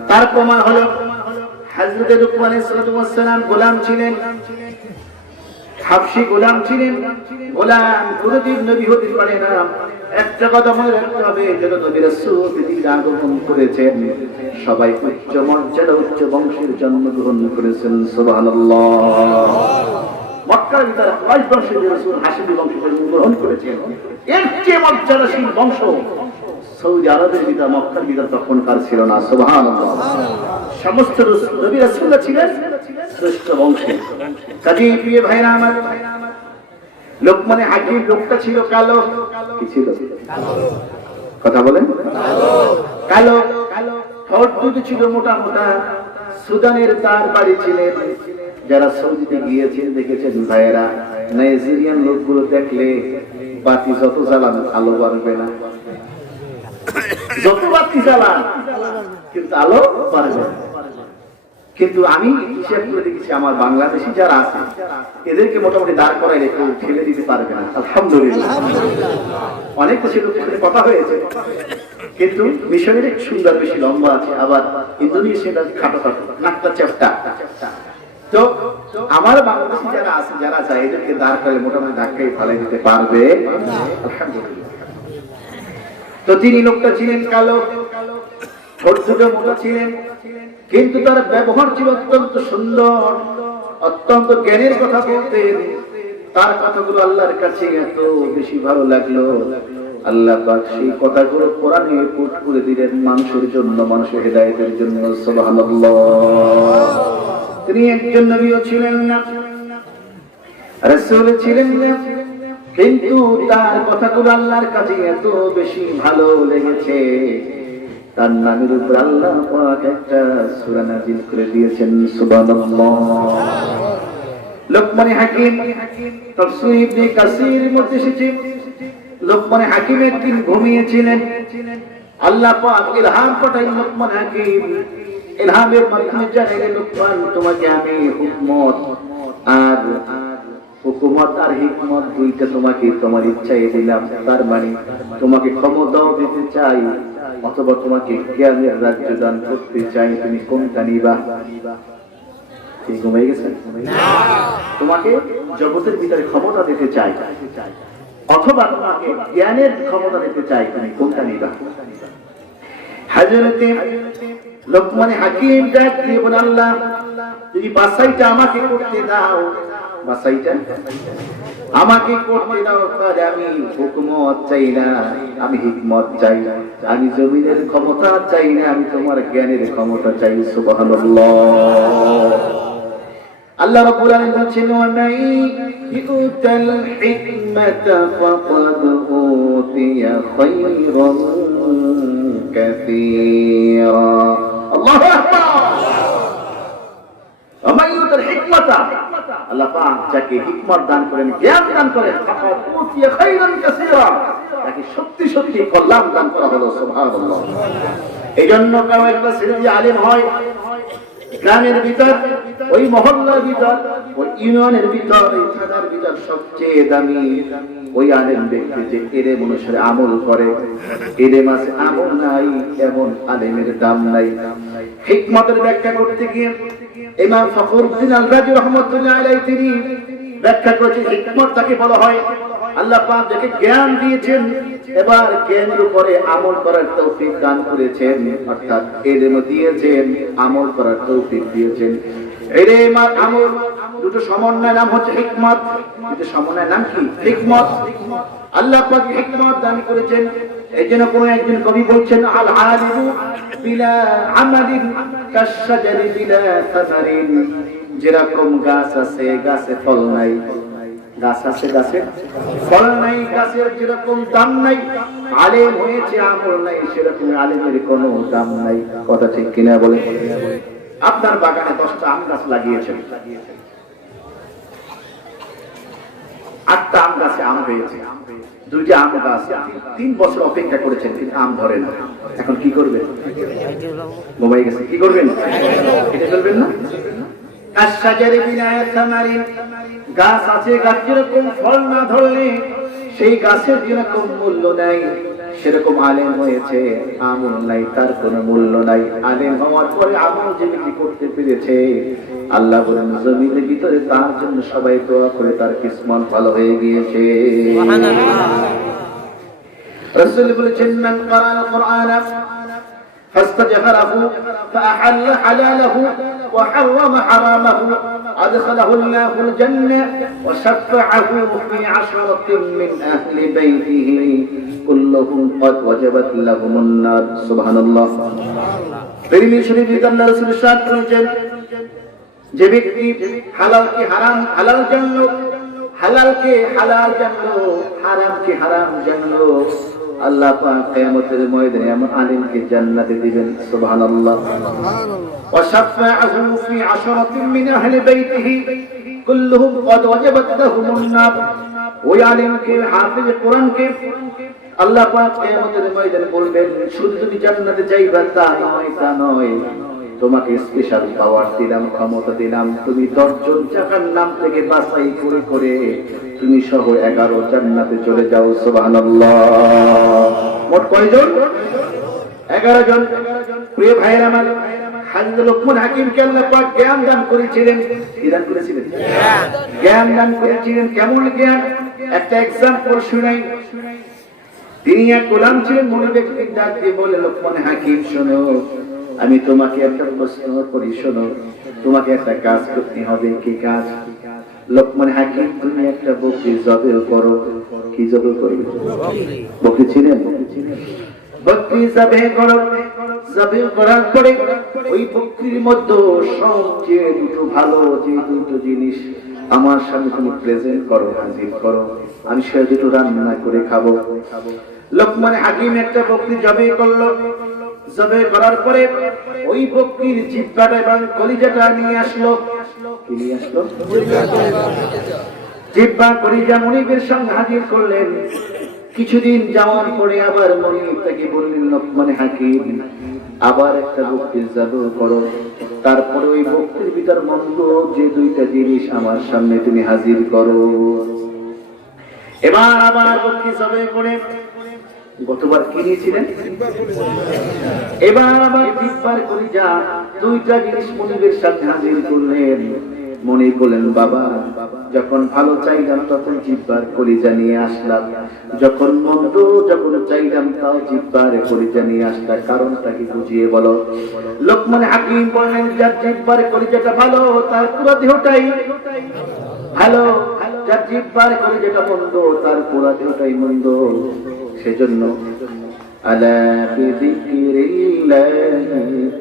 তার প্রমাণ হলো হযরত লুকমান আলাইহিস সালাম গোলাম ছিলেন, হাবশী গোলাম ছিলেন। গোলাম কোনদিন নবী হতে পারে না। একটা কথা মনে রাখতে হবে, যত নবী রাসূল পৃথিবীতে আগমন করেছেন সবাই উচ্চ মর্যাদা উচ্চ বংশের জন্মগ্রহণ করেছেন। সুবহানাল্লাহ। মক্কার ভিতরে কুরাইশ বংশের রাসূল হাশিমি বংশে জন্মগ্রহণ করেছেন। এর চেয়ে মর্যাদাশীল বংশ সৌদি আরবের ভিতরে মক্কার ভিতরে তখনকার ছিল না। সুবহানাল্লাহ। সমস্ত নবী রাসূলরা ছিলেন শ্রেষ্ঠ বংশের। কাজেই প্রিয় ভাইরা আমার, লোকমানে হাকিম লোকটা ছিল কালো। কি ছিল? কথা বলেন। কালো। ঠোঁট দুটো ছিল মোটা মোটা। সুদানের তার বাড়ি ছিলেন। যারা সৌদিতে গিয়েছেন দেখেছেন ভাইয়েরা, নাইজেরিয়ান লোকগুলো দেখলে বাতি যত জ্বালান আলো বাড়বে না, যত বাতি জ্বালান কিন্তু আলো বাড়বে না। কিন্তু আমি হিসাব করে দেখেছি আমার বাংলাদেশি যারা আছে এদেরকে মোটামুটি দাঁড় করাইলে কেউ ঠেলে দিতে পারবে না। আলহামদুলিল্লাহ। অনেক দেশের লোকের সাথে কথা হয়েছে, কিন্তু মিশরের এক সুন্দর বেশি লম্বা আছে, আবার ইন্দোনেশিয়ার খাটো খাটো, নাকটা চ্যাপ্টা। তো আমার বাংলাদেশি যারা আছে যারা চায় এদেরকে দাঁড় করে মোটামুটি ধাক্কায় ফালাই দিতে পারবে। আলহামদুলিল্লাহ। তো তিনি লোকটা ছিলেন কালো, ঠোঁট দুটো মোটা ছিলেন, কিন্তু তার ব্যবহার ছিল অত্যন্ত সুন্দর, অত্যন্ত জ্ঞানের কথা বলতেন। তার কথাগুলো আল্লাহর কাছে এত বেশি ভালো লাগলো, আল্লাহ পাক সেই কথাগুলো কোরআনে পুট করে দিলেন মানুষের জন্য, মানুষের হেদায়েতের জন্য। সুবহানাল্লাহ। তিনি একজন নবীও ছিলেন না, রাসূল ছিলেন না, কিন্তু তার কথাগুলো আল্লাহর কাছে এত বেশি ভালো লেগেছে, তার নামের উপর আল্লাহ পাক একটা সূরা নাযিল করে দিয়েছেন। সুবহানাল্লাহ। লোকমান হাকিম তাফসীর ইবনে কাসির মধ্যে এসেছে, লোকমান হাকিম একদিন ঘুমিয়েছিলেন, আল্লাহ পাক ইলহাম পাঠালেন লোকমান হাকিম, ইলহামের মাধ্যমে জানালেন লোকমান তোমাকে আমি হুকুমত আর হিকমত দুইটা তোমাকে তোমার ইচ্ছায় দিলাম। তার মানে তোমাকে ক্ষমতাও দিতে চাই অথবা তোমাকে জ্ঞানের রাজ্য দান করতে চাই, তুমি কোনটা নিবা? ঘুমিয়ে গেছে? তোমাকে জগতের ভিতরে ক্ষমতা দিতে চাই অথবা তোমাকে জ্ঞানের ক্ষমতা দিতে চাই, তুমি কোনটা নিবা? হযরতে লোকমান হাকিম ডাক দিয়ে বলেন, আল্লাহ যদি বাছাইটা আমাকে করতে দাও, বাছাইটা আমাকে করতে দাও, তাহলে আমি হুকুমত চাই না, আমি হিকমত চাই, আমি জমিনের ক্ষমতা চাই না, আমি তোমার জ্ঞানের ক্ষমতা চাই। সুবহানাল্লাহ। আল্লাহ রাব্বুল আলামিন বলেছেন, ওয়া মান ইউতাল হিকমাতা ফাকাদ উতিয়া খায়রান কাসীরা। আল্লাহু আকবার। ওয়া মান ইউতাল হিকমাতা, আল্লাহ পাক যাকে হিকমত দান করেন, জ্ঞান দান করেন, ফাকাদ উতিয়া খায়রান কাসীরা, তাকে সত্যি সত্যি কল্যাণ দান করা হলো। সুবহানাল্লাহ। এইজন্য কেউ একটা ছেলে যে আলেম হয়, গ্রামের ভিতর, ওই মহল্লার ভিতর, ওই ইউনিয়নের ভিতর, এই থানার ভিতর সবচেয়ে দামি ওই আলেম ব্যক্তি যে এলেম অনুসারে আমল করে। এলেম আছে আমল নাই, এমন আলেমের দাম নাই। হিকমতের ব্যাখ্যা করতে গিয়ে ইমাম ফখরুদ্দিন আল রাজি রাহমাতুল্লাহ আলাইহি তিনি ব্যাখ্যা করেছেন, হিকমত তাকে বলা হয় আল্লাহ পাক যাকে জ্ঞান দিয়েছেন, এবার জ্ঞানের উপরে আমল করার তৌফিক দান করেছেন, অর্থাৎ ইলম দিয়েছেন, আমল করার তৌফিক দিয়েছেন। ইলম আর আমল দুটো সমন্বয় নাম হচ্ছে হিকমত। দুটো সমন্বয় নাম কি? হিকমত। আল্লাহ পাক হিকমত দান করেছেন। এইজন্য কোন একজন কবি বলছেন, আল আলিমু বিলা আমালিন কাশজারি বিলা সামারিন। যেরকম গাছ আছে গাছে ফল নাই, গাছ আছে গাছে ফল নাই, গাছের যেরকম দাম নাই, আলেম হয়েছে আমল নাই, সেরকম আলেমের কোনো দাম নাই। কথা ঠিক কিনা বলে? আপনার বাগানে 10টা আম গাছ লাগিয়েছেন, 8টা আম গাছে আম হয়েছে, 2টি আম গাছ, 3 বছর অপেক্ষা করেছেন কিন্তু আম ধরে না। এখন কি করবেন? ঘুমাই গেছে, কি করবেন? এটা করবেন না? আশজারি বিনা সামারিন, গাছ আছে, গাছ যেরকম ফল না ধরলে সেই গাছের যেরকম মূল্য নাই, সেরকম আলেম হয়েছে, আমল নাই, তার কোনো মূল্য নাই। আলেম হওয়ার পরে আমল যে বিক্রি করতে পেরেছে, আল্লাহ বলেন জমিনের ভিতরে তার জন্য সবাই দোয়া করে, তার কিসমত ভালো হয়ে গিয়েছে। রাসূল বলেছেন মান ক্বারাআল কুরআন ফাস্তাজহারাহু ফাআহাল্লা হালালাহু ওয়া হারামা হারামাহু أدخله الله الجنة وشفعه في 10 من أهل بيته كلهم قد وجبت لهم النار سبحان الله তিরমিজি শরীফে আল্লাহ রাসূল ইরশাদ করেছেন, যে ব্যক্তি হালালকে হারাম হালাল জানলো, হালালকে হালাল জানলো, হারামকে হারাম জানলো, আল্লাহ পাক কিয়ামতের ময়দানে এমন আলেমকে জান্নাতে দিবেন। সুবহানাল্লাহ। وشفعه في 10 من أهل بيته كلهم قد وجبت لهم النار। ওই আলেমকে, হাফেজ কোরআনকে আল্লাহ পাক কিয়ামতের ময়দানে বলবেন, শুধু তুমি জান্নাতে যাইবা তা নয়, তা নয়, তোমাকে স্পেশাল পাওয়ার দিলাম, ক্ষমতা দিলাম, তুমি 10 জন জাহান্নাম থেকে বাছাই করে করে তুমি সহ 11 জান্নাতে চলে যাও। সুবহানাল্লাহ। মোট কয়জন? 11 জন। প্রিয় ভাইরা আমার, হযরত লোকমান হাকিমকে আল্লাহ পাক জ্ঞান দান করেছিলেন। কি দান করেছিলেন? জ্ঞান দান করেছিলেন। কেমন জ্ঞান? একটা एग्जांपल শুনাই। তিনি এক গোলাম ছিলেন, মনে ব্যক্তি ডাক দিয়ে বলে, লোকমান হাকিম শোনো, আমি তোমাকে একটা প্রশ্ন করি, শোনো, তোমাকে একটা কাজ করতে হবে। কি কাজ? লোকমান হাকিম, তুমি একটা বকরি জবাই করো। কি জবাই করবে? বকরি ছিলেন? বকরি জবাই করো। জবাই করার পরে ওই বকরির মধ্যে সবচেয়ে দুটো ভালো যে দুটো জিনিস আমার সামনে তুমি প্রেজেন্ট করো, হাজির করো, আমি সে দুটো রান্না করে খাবো। লোকমান হাকিম একটা বকরি জবাই করলো। জবাই করার পরে ওই বকরির জিহ্বাটা এবং কলিজাটা নিয়ে আসলো। কি নিয়ে আসলো? জিহ্বা কলিজা মনিবের সামনে হাজির করলেন। কিছুদিন যাওয়ার পরে আবার মনিব তাকে বললেন, লোকমান হাকিম, আবার একটা বকরি জবাই করো। তারপরে ওই বকরির ভিতর মন্দ যে দুইটা জিনিস আমার সামনে তুমি হাজির করো। এবার আবার বকরি জবাই করে, গতবার কি নিয়েছিলেন? এবার আবার জিহ্বার কলিজা দুইটা জিনিস মনিবের সাথে হাজির করলেন। মনিব বলেন, বাবা, যখন ভালো চাইলাম তখন জিহ্বার কলিজা নিয়ে আসলাম, যখন মন্দ যখন চাইলাম তাও জিহ্বার কলিজা নিয়ে আসলাম, কারণটা কি বুঝিয়ে বলো। লোকমান হাকিম বললেন, যার জিহ্বার কলিজাটা ভালো তার পুরো দেহটাই ভালো, যার জিহ্বার কলিজাটা মন্দ তার পুরো দেহটাই মন্দ। সেজন্য আলা বিযিকরিল্লাহি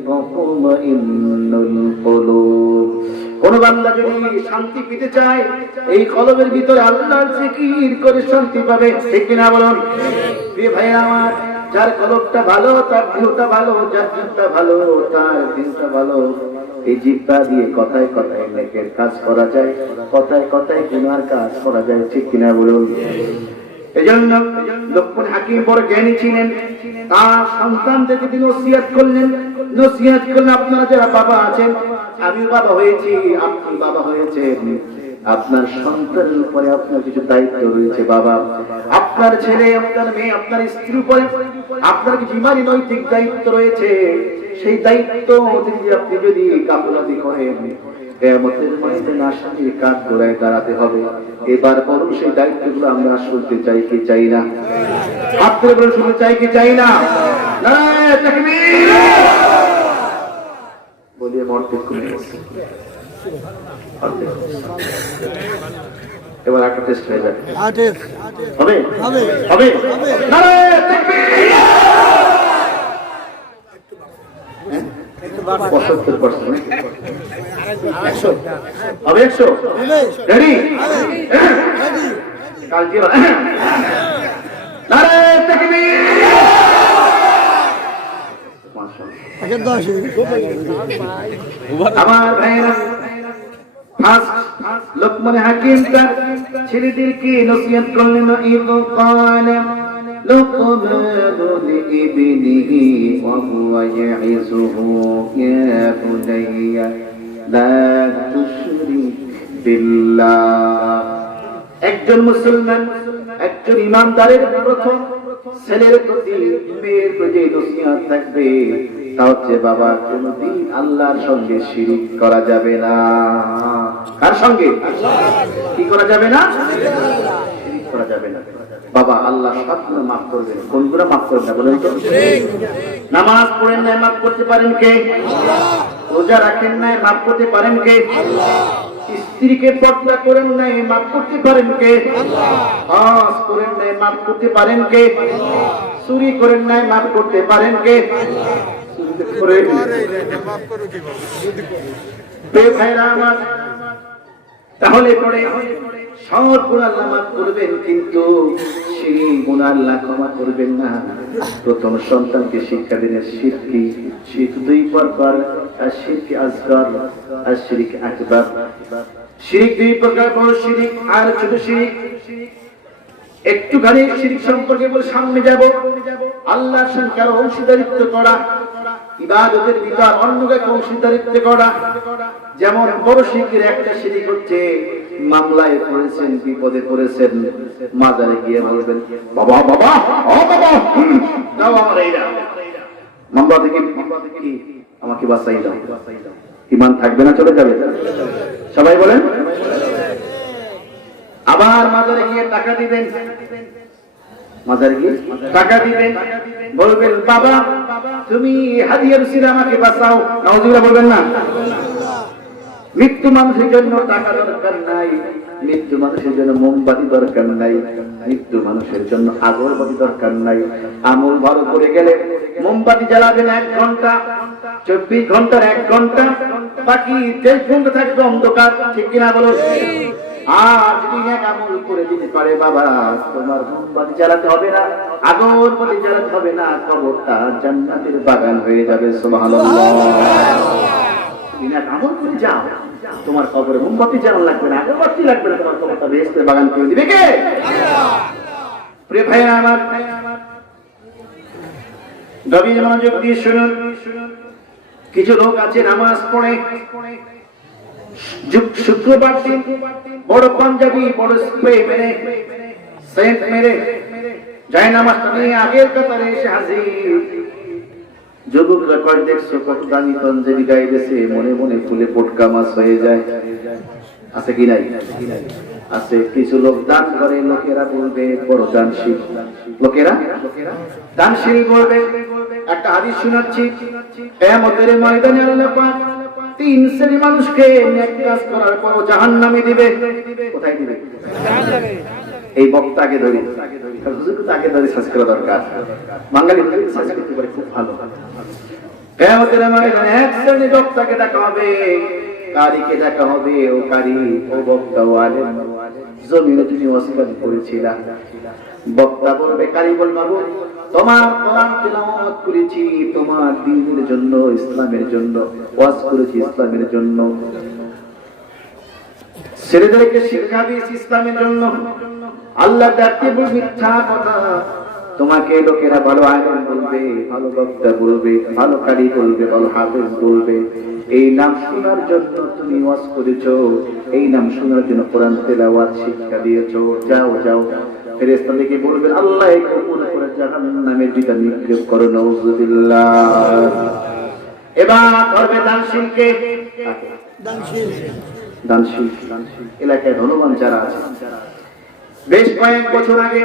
তাতমাইন্নুল কুলুব, কোন বান্দা যদি শান্তি পেতে চায় এই কলবের ভিতরে আল্লাহর জিকির করে শান্তি পাবে। ঠিক কিনা বলুন? প্রিয় ভাই আমার, যার কলবটা ভালো তার দেহটা ভালো, যার জিহ্বা ভালো তার দেহটা ভালো। এই জিহ্বা দিয়ে কথায় কথায় নেকের কাজ করা যায়, কথায় কথায় গুনার কাজ করা যায়। ঠিক কিনা বলুন? এজন্য লোকমান হাকিম বড় জ্ঞানী ছিলেন। তার সন্তানদেরকে তিনি ওসিয়ত করলেন। আপনারা যারা বাবা আছেন, আমি বাবা হয়েছি, আপনি বাবা হয়েছেন, আপনার সন্তানের উপরে আপনার কিছু দায়িত্ব রয়েছে। বাবা, আপনার ছেলে, আপনার মেয়ে, আপনার স্ত্রীর উপরে আপনার কিছু ইমানি নৈতিক দায়িত্ব রয়েছে। সেই দায়িত্ব আপনি যদি গাফিলতি করেন, কিয়ামতের ময়দানে আসামির কাঠগড়ায় দাঁড়াতে হবে। এবার বলুন, সেই দায়িত্বগুলো আমরা শুনতে চাই কি চাই না? হাত তুলে বলুন, শুনতে চাই কি চাই না? নারায়ে তাকবীর বলিয়ে মর্তে কমে গেছে। এবার একটা টেস্ট হয়ে যাবে। হবে হবে হবে। নারায়ে তাকবীর। 75% 100 হবে। 100 রেডি? কাল জিরো। নারায়ে তাকবীর। মাশাআল্লাহ। আমার ভাইরা, লোকমান হাকিম তার ছেলেদেরকে নসিহত করলেন, ইদ ক্বাল লোকমান লিইবনিহি ওয়া হুয়া ইয়াইযুহু ইয়া বুনাইয়া লা তুশরিক বিল্লাহ। একজন মুসলমান, একজন ইমানদারের প্রথম ছেলের প্রতি, মেয়ের প্রতি নসিহত থাকবে তা হচ্ছে, বাবা কোনদিন আল্লাহর সঙ্গে শিরিক করা যাবে না। কার সঙ্গে? কি করা যাবে না? শিরিক করা যাবে না। বাবা আল্লাহ সব গুনাহ মাফ করবেন, কোন গুনাহ মাফ করবেন না বলেন তো? নামাজ পড়েন নাই, মাফ করতে পারেন কে? রোজা রাখেন নাই, মাফ করতে পারেন কে? স্ত্রীকে পর্দা করেন নাই, মাফ করতে পারেন কে? হজ করেন নাই, মাফ করতে পারেন কে? চুরি করেন নাই, মাফ করতে পারেন কে? তাহলে পরে সব গুনাহ আল্লাহ মাফ করবেন, কিন্তু শিরিক গুনাহ আল্লাহ ক্ষমা করবেন না। প্রথম সন্তানকে শিক্ষা দিলেন শিরক কি? শিরক দুই প্রকার, শিরক আসগর আর শিরক আকবার। শিরক দুই প্রকার, বড় শিরক আর ছোট শিরক। একটুখানি শিরক সম্পর্কে বলে সামনে যাব। আল্লাহর সঙ্গে অংশীদারিত্ব করা, ইবাদতের ভিতর অন্যকে অংশীদারিত্ব করা। যেমন বড় শিরকের একটা শিরক হচ্ছে, মামলায় পড়েছেন, বিপদে পড়েছেন, মাজারে গিয়ে বলবেন, বাবা বাবা ও বাবা দাও আমার এইটা, মামলা থেকে কি আমাকে বাঁচাই দাও। ঈমান থাকবে না, চলে যাবে? সবাই বলেন। আবার মাজারে গিয়ে টাকা দিবেন, মাজারে গিয়ে টাকা দিবেন, বলবেন বাবা তুমি হাদিয়া রসিদে আমাকে বাঁচাও। নাউজুবিল্লাহ বলবেন না? মৃত্যু মানুষের জন্য টাকা দরকার নাই, মৃত্যু মানুষের জন্য মোমবাতি দরকার নাই, মৃত্যু মানুষের জন্য আগরবাতি দরকার নাই। আমল ভালো করে গেলে মোমবাতি জ্বালাবেন 1 ঘন্টা, 24 ঘন্টার 1 ঘন্টা, বাকি 23 ঘন্টা থাকবে অন্ধকার। ঠিক কিনা বলো? আর যদি এক আমল করে দিতে পারে, বাবা তোমার মোমবাতি জ্বালাতে হবে না, আগরবাতি জ্বালাতে হবে না, কবরটা জান্নাতের বাগান হয়ে যাবে। সুবহানাল্লাহ। আমল করে যাও, তোমার কবরে মোমবাতি জ্বালানো লাগবে না, আগরবাতি লাগবে না, তোমার কবরটা বেহেশতের বাগান করে দিবে কে? প্রিয় ভাইরা আমার, গভীর মনোযোগ দিয়ে শুনুন। কিছু লোক আছে নামাজ পড়ে, শুক্রবার দিন বড় পাঞ্জাবি, বড় স্প্রে মেরে, সেন্ট মেরে যায় নামাজটা নিয়ে আগের কাতারে এসে হাজির। যুবকরা কয়, দেখছো কত দামি পাঞ্জাবি গায়ে দিয়েছে, মনে মনে ফুলে পটকা মাছ হয়ে যায়। আছে কি নাই? আছে। কিছু লোক দান করে, লোকেরা বলবে বড় দানশীল, লোকেরা দানশীল বলবে। একটা হাদিস শোনাচ্ছি, কিয়ামতের ময়দানে আল্লাহ পাক 3 শ্রেণীর মানুষকে নেক কাজ করার পর জাহান্নামে দিবে। কোথায় দিবে? জাহান্নামে। এই বক্তাকে ধরে, হুজুরকে তাকে ধরে সার্চ করা দরকার। বাঙালি সার্চ করতে পারে, খুব ভালো। কিয়ামতের ময়দানে এক শ্রেণীর বক্তাকে ডাকা হবে, কারীকে ডাকা হবে। ও কারী, ও বক্তা, ও আলেম, জমিনে তুমি ওয়াজিফা করেছিলা। বক্তা বলবে, কারী বলবে, তোমার কোরআন তেলাওয়াত করেছি, তোমার দ্বীনের জন্য, ইসলামের জন্য ওয়াজ করেছি, ইসলামের জন্য ছেলেদেরকে শিক্ষা দিয়েছি, ইসলামের জন্য। আল্লাহ ডাকতে বলবে, মিথ্যা কথা, তোমাকে লোকেরা ভালো আলেম বলবে, ভালো বক্তা বলবে, ভালো কারী বলবে, ভালো হাফেজ বলবে। এই নাম শোনার জন্য তুমি ওয়াজ করেছো, এই নাম শোনার জন্য কোরআন তেলাওয়াত শিক্ষা দিয়েছো, যাও যাও। ফেরেশতাদেরকে বলবেন, আল্লাহ এই কবুল করে জাহান্নামের দিকে নিক্ষেপ করো। নাউযুবিল্লাহ। এবার ধরবে দানশীলকে, দানশীল এলাকায় ধনবান যারা আছে। বেশ কয়েক বছর আগে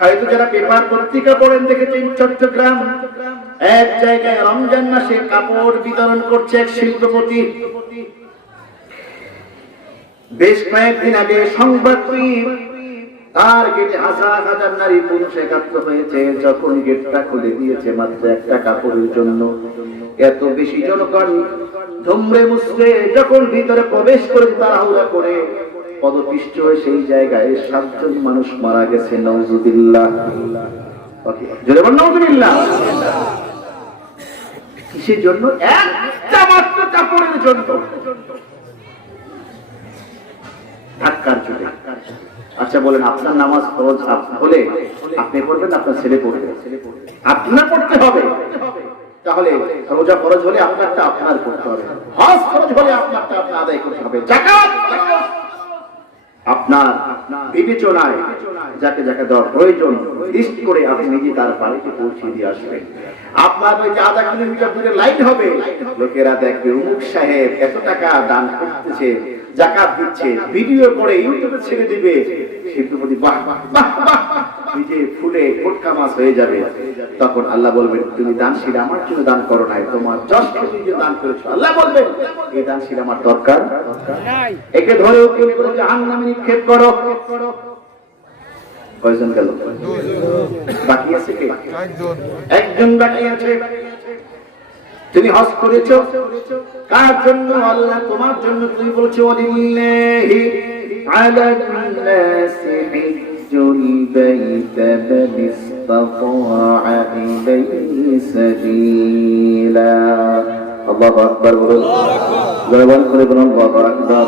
হয়তো যারা পেপার পত্রিকা পড়েন দেখেছেন, চট্টগ্রাম এক জায়গায় রমজান মাসে কাপড় বিতরণ করছে এক শিল্পপতি। বেশ কয়েকদিন আগে সংবাদ তার গেটে হাজার হাজার নারী পুরুষ একত্র হয়েছে। যখন গেটটা খুলে দিয়েছে মাত্র একটা কাপড়ের জন্য, এত বেশি জনগণ ধুমড়ে মুচড়ে যখন ভিতরে প্রবেশ করে তাড়াহুড়া করে পদপিষ্ট হয়ে সেই জায়গায় 7 জন মানুষ মারা গেছে। নাউযুবিল্লাহ। জোরে বল নাউযুবিল্লাহ। কিসের জন্য? একটা মাত্র কাপড়ের জন্য। ধাক্কার চোটে। আচ্ছা বলেন, আপনার নামাজ ফরজ হলে আপনি পড়বেন, আপনার ছেলে পড়বে? আপনার পড়তে হবে। তাহলে রোজা ফরজ হলে আপনারটা আপনার করতে হবে, হজ ফরজ হলে আপনারটা আপনার আদায় করতে হবে, যাকাত আপনার বিবেচনায় যাকে যাকে দেওয়ার প্রয়োজন লিস্ট করে আপনি নিজে তার বাড়িতে পৌঁছে দিয়ে আসবেন। আপনার ওই যে 1/2 কিলোমিটার দূরে লাইট হবে, লোকেরা দেখবে অমুক সাহেব এত টাকা দান করতেছে, যাকাত দিচ্ছে, ভিডিও করে ইউটিউবে ছেড়ে দিবে, সেগুলো বাহ বাহ বাহ নিজে ফুলে ফোটকা মাছ হয়ে যাবে। তখন আল্লাহ বলবেন, তুমি দানশীল আমার জন্য দান করো নাই, তোমার যশকে তুমি যে দান করেছো, আল্লাহ বলবেন এই দানশীল আমার দরকার নাই। একে ধরেও কেউ বলে জাহান্নামে নিক্ষেপ করো। কয়জন গেল? বাকি আছে কে? একজন বাকি আছে। তুমি হজ করেছো কার জন্য? আল্লাহ তোমার জন্য। তুমি বলছো ওয়ালিল্লাহি আলান নাসি বিজুল বাইতা মান ইসতাতাআ ইলাইহি সাবিলা। আল্লাহু আকবার বলুন, জবান করে বলুন আল্লাহু আকবার।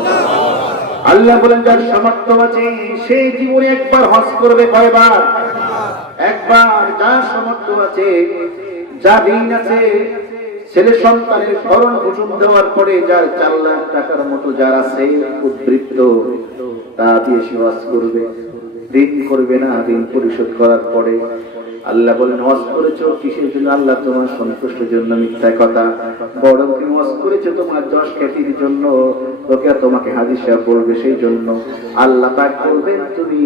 আল্লাহ বলেন যার সামর্থ্য আছে সেই জীবনে একবার হজ করবে। কয়বার? একবার। যার সামর্থ্য আছে, যা দিন আছে, ছেলে সন্তানের ভরণ পোষণ দেওয়ার পরে যার 4 লাখ টাকার মতো যার আছে উদ্বৃত্ত, তা দিয়ে সে হজ করবে। ঋণ করবে না, ঋণ পরিশোধ করার পরে। আল্লাহ বলেন হজ করেছো কিসের জন্য? আল্লাহ তোমার সন্তুষ্টির জন্য। মিথ্যা কথা। বরং তুমি হজ করেছো তোমার যশ খ্যাতির জন্য, লোকে তোমাকে হাজির সাহেব বলবে সেই জন্য। আল্লাহ পাক বলবেন তুমি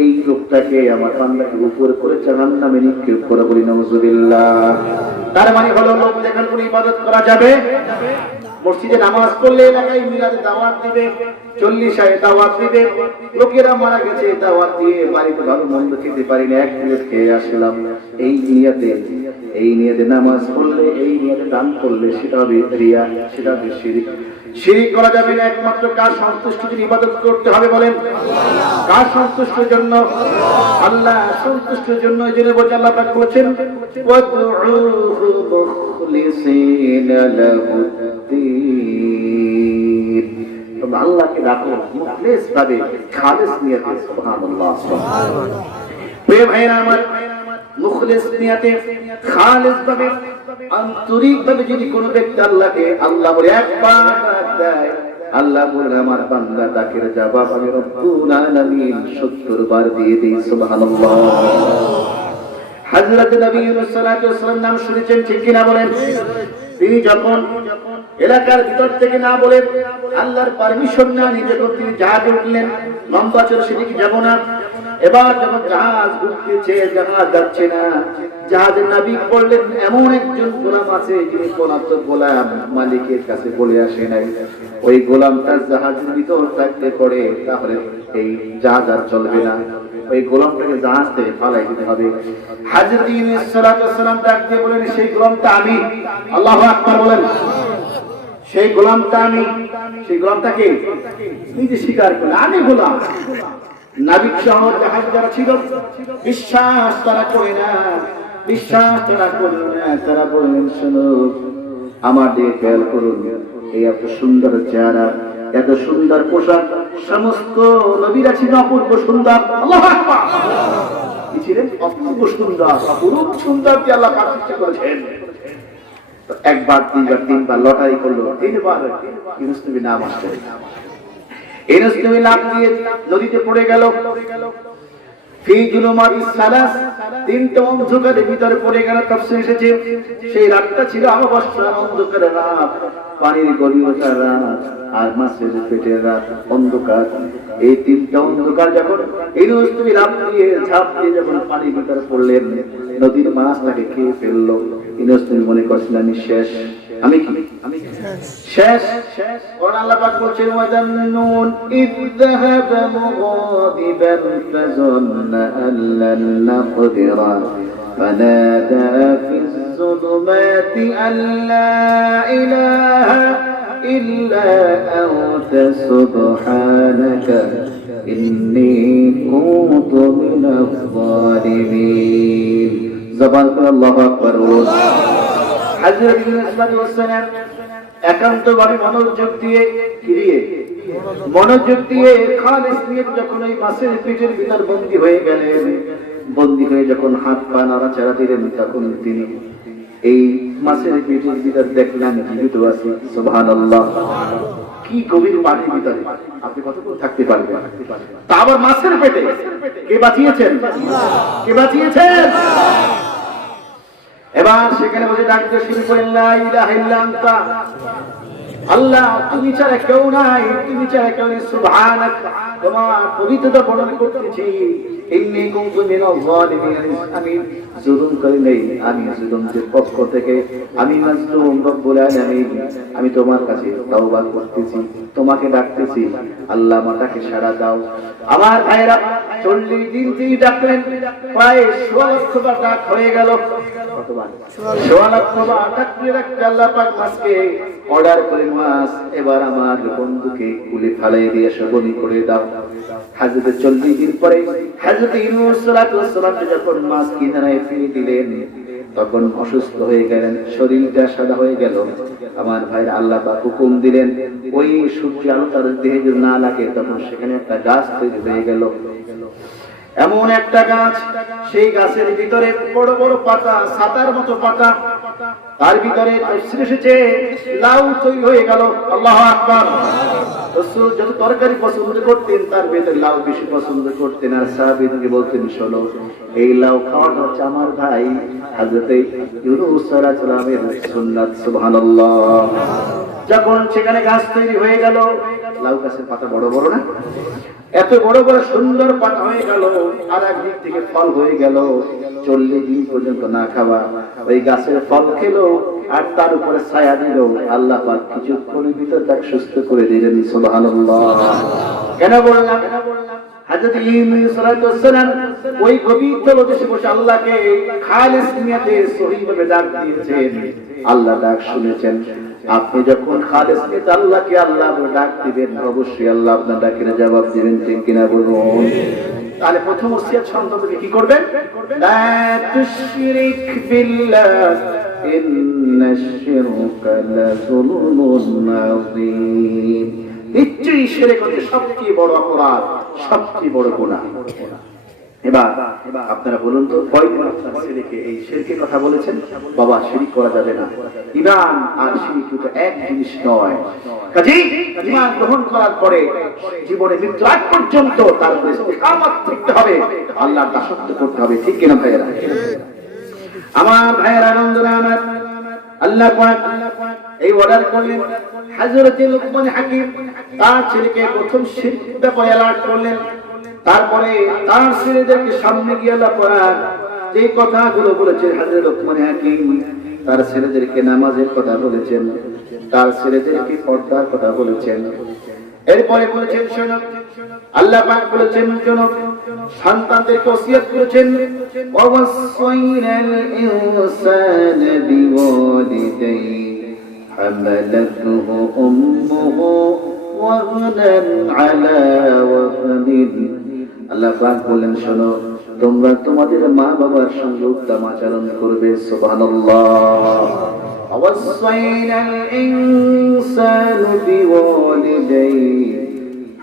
এই লোকটাকে আমার বান্দাকে উপর করে জাহান্নামে নিক্ষেপ করে। বলি নাউজুবিল্লাহ। তার মানে হলো লোক দেখার পর ইবাদত করা যাবে। মসজিদে নামাজ পড়লে এলাকায় মিলাদে দাওয়াত দিবে, 40 দাওয়াত দিবে। লোকেরা মারা গেছে দাওয়াত দিয়ে বাড়িতে ভালো মন্দ খেতে পারি না, এক প্লেট খেয়ে আসলাম, এই নিয়তে নামাজ পড়লে, এই নিয়তে দান করলে সেটা হবে রিয়া, সেটা হবে শিরক। শিরক করা যাবে না। একমাত্র কার সন্তুষ্টির ইবাদত করতে হবে বলেন? কার সন্তুষ্টির জন্য? আল্লাহ সন্তুষ্টির জন্য। এই জন্য বলছে আল্লাহ পাক বলেছেন ওয়াদউহু মুখলিসিনা লাহুদ্দীন। তোমরা আল্লাহকে ডাকো মুখলিস ভাবে, খালিস নিয়তে। সুবহানাল্লাহ, সুবহানাল্লাহ। প্রিয় ভাইরা আমার, মুখলিস নিয়তে, খালিস ভাবে, আন্তরিক ভাবে যদি কোনো ব্যক্তি আল্লাহকে আল্লাহ বলে একবার দেয়, আল্লাহ বলে আমার বান্দা ডাকের জবাব আমি রব্বুল আলামিন 70 বার দিয়ে দেই। সুবহানাল্লাহ। হযরত নবী ইউনূস সাল্লাল্লাহু আলাইহি ওয়াসাল্লাম নাম শুনেছেন, ঠিক কি না বলেন? তিনি যখন এলাকার ভিতর থেকে না বলে আল্লাহর পারমিশন না নিয়ে যখন তিনি জাহাজে উঠলেন, লম্বা চল সেদিকে যাব না। এবার যখন জাহাজ উঠতেছে, জাহাজ যাচ্ছে না, জাহাজের নাবিক বললেন এমন একজন গোলাম আছে যিনি পলাতক গোলাম, মালিকের কাছে বলে আসে নাই। ওই গোলামটা জাহাজের ভিতর থাকতে পড়ে, তাহলে এই জাহাজ আর চলবে না। ওই গোলামটাকে জাহাজ থেকে ফালাই দিতে হবে। হযরত ইউনূস সাল্লাল্লাহু আলাইহি ওয়াসাল্লাম ডাক দিয়ে বলেন সেই গোলামটা আমি। আল্লাহু আকবার বলেন। সেই গোলামটা আমি। সেই গোলামটাকে নিজে স্বীকার করে আমি গোলাম। নাবিক সহ জাহাজ যারা ছিল বিশ্বাস তারা করে না, বিশ্বাস তারা করল না। তারা বললেন শোনো, আমার দিকে খেয়াল করুন, এই এত সুন্দর চেহারা, এত সুন্দর পোশাক, সমস্ত নবীরা ছিল অপূর্ব সুন্দর। আল্লাহু আকবার। কি ছিলেন? অপূর্ব সুন্দর, অপূর্ব সুন্দর দিয়ে আল্লাহ পাক সৃষ্টি করেছেন। তো একবার, দুইবার, তিনবার লটারি করলো, 3 বার ইউনূস নবী নাম আসলো। ইউনূস নবী লাফ দিয়ে নদীতে পড়ে গেল। ফি জুলুমাতিস সালাস, 3টা অন্ধকারের ভিতরে পড়ে গেল। তাফসীরে এসেছে সেই রাতটা ছিল অমাবস্যার অন্ধকারের রাত, পানির গভীরতার রাত, আর মাছের পেটের রাত, অন্ধকার। এই 3টা অন্ধকার যখন ইউনূস নবী লাফ দিয়ে ঝাঁপ দিয়ে যখন পানির ভিতরে পড়লেন, নদীর মাছ তাকে খেয়ে ফেললো। ইউনূস নবী মনে করছেন আমি শেষ, আমি কি শেষ। কোরআন আল্লাহ পাক বলছেন ওয়াজান্নুন ইয যাহাবা মুগাদিবান ফাযান্না আল্লান নাকদিরা ফানাদা ফিজ যুলুমাতি আল্লা ইলাহা ইল্লা আনতা সুবহানাকা ইন্নী কুনতু মিনাজ যালিমিন। জবান করে আল্লাহু আকবার বলুন। হযরত ইউনূস আলাইহিস সালাম একান্তভাবে মনোযোগ দিয়ে ফিরিয়ে মনোযোগ দিয়ে খালিস নিয়ত যখন ওই মাছের পেটের ভিতর বন্দী হয়ে গেলেন, বন্দী হয়ে যখন হাত পা নাড়াচাড়া দিলেন, তখন তিনি এই মাছের পেটের ভিতর দেখলেন জীবিত আছে। সুবহানাল্লাহ। কি গভীর পানির ভিতরে আপনি কতক্ষণ থাকতে পারবেন? তা আবার মাছের পেটে কে বাঁচিয়েছেন? কে বাঁচিয়েছেন? এবার সেখানে বসে ডাকতে শুরু করেন, লা ইলাহা ইল্লা আনতা, আল্লাহ তুমি ছাড়া কেউ নাই, তুমি ছাড়া কেউ নেই। সুবহানাক, তোমার পবিত্রতা বর্ণনা করতেছি। ইন্নী কুনতু মিনাল যালিমিন, আমি জুলুম করি নাই, আমি জুলুমদের পক্ষ থেকে আমি মাজলুম। রব্বুল আলামিন, আমি তোমার কাছে তওবা করতেছি, তোমাকে ডাকতেছি, আল্লাহ আমাকে সাড়া দাও। আমার ভাইরা 40 দিন তিনি ডাকলেন, প্রায় 16 লক্ষ বার ডাক হয়ে গেল। কতবার? 16 লক্ষ বার ডাকতে ডাকতে আল্লাহ পাক মাছকে অর্ডার করে, মাছ এবার আমার বন্ধুকে কুলে ফালাই দিয়ে বলি করে দাও। হযরত 40 দিন পরে হযরত ইউনূস আলাইহিস সালাম যখন মাছ কিনারায় ফিরে দিলেন, তখন অসুস্থ হয়ে গেলেন, শরীরটা সাদা হয়ে গেল। আমার ভাইরা আল্লাহ পাক হুকুম দিলেন, ওই সূর্য আলো তার দেহে যদি না লাগে, তখন সেখানে একটা গাছ তৈরি হয়ে গেল। এমন একটা গাছ, সেই গাছের ভিতরে বড় বড় পাতা, ছাতার মতো পাতা, তার ভিতরে তফসির এসেছে লাউ তৈরি হয়ে গেল। আল্লাহু আকবার। রাসূল যত তরকারি পছন্দ করতেন, তার ভিতরে লাউ বেশি পছন্দ করতেন। আর সাহাবীদেরকে বলতেন, শোনো, এই লাউ খাওয়াটা হচ্ছে আমার ভাই হযরত ইউনূস আলাইহিস সালামের সুন্নাত। সুবহানাল্লাহ। যখন সেখানে গাছ তৈরি হয়ে গেল, লাউ গাছের পাতা বড় বড় না, এত বড় বড় সুন্দর পাতা হয়ে গেল, আর একদিক থেকে ফল হয়ে গেল। 40 দিন পর্যন্ত না খাওয়া ওই গাছের ফল খেলো, আর তার উপরে ছায়া দিল। আল্লাহ পাক কিছুক্ষণের ভিতর তাকে সুস্থ করে দিলেন। সুবহানাল্লাহ। কেন বললাম? হযরত ইউনূস আলাইহিস সালাম ওই গভীর তলদেশে বসে আল্লাহকে খালিস নিয়তে সহিভাবে ডাক দিয়েছেন। আল্লাহ ডাক শুনেছেন। আপনি যখন খালিস নিয়তে আল্লাহকে আল্লাহ বলে ডাক দিবেন, অবশ্যই আল্লাহ আপনার ডাকের জবাব দিবেন। ঠিক কিনা বলুন? তাহলে প্রথম ওসিয়ত সন্তানকে কি করবেন? লা তুশরিক বিল্লাহ ইন্নাশ শিরকা লাযুলমুন আযীম। নিশ্চয়ই শিরক হচ্ছে সবচেয়ে বড় অপরাধ, সবচেয়ে বড় গুনাহ। এবার আপনারা বলুন তো, কয়দিন আপনার ছেলেকে এই শিরকের কথা বলেছেন? বাবা, শিরক করা যাবে না। ঈমান আর শিরক দুটো এক জিনিস নয়। কাজেই ঈমান গ্রহণ করার পরে জীবনে মৃত্যু আগ পর্যন্ত তার উপর ইস্তিকামত থাকতে হবে, আল্লাহর দাসত্ব করতে হবে। ঠিক কিনা ভাইয়েরা? আমার ভাইয়েরা, আনন্দরা আমার, আল্লাহ পাক এই অর্ডার করলেন। হযরত লুকমান হাকিম তার ছেলেকে প্রথম শিরক ব্যাপারে অ্যালার্ট করলেন। তারপরে তার ছেলেদেরকে সামনে গিয়ে আল্লাহ পাক যে কথাগুলো বলেছেন, হযরত লুকমান হাকিম তার ছেলেদেরকে নামাজের কথা বলেছেন, তার ছেলেদেরকে পর্দার কথা বলেছেন। এরপরে বলেছেন, শোনো, আল্লাহ পাক বলেছেন, শোনো, সন্তানদেরকে ওসিয়ত করেছেন, ওয়াসাইনাল ইনসানা বিওয়ালিদাইহি হামালাতুহু উম্মুহু ওয়াহনান আলা ওয়াহনিন। আল্লাহ পাক বলেন, শোনো, তোমরা তোমাদের মা বাবার সঙ্গে উত্তম আচরণ করবে। সুবহানাল্লাহ। ওয়াসাইনাল ইনসানা বিওয়ালিদাইহি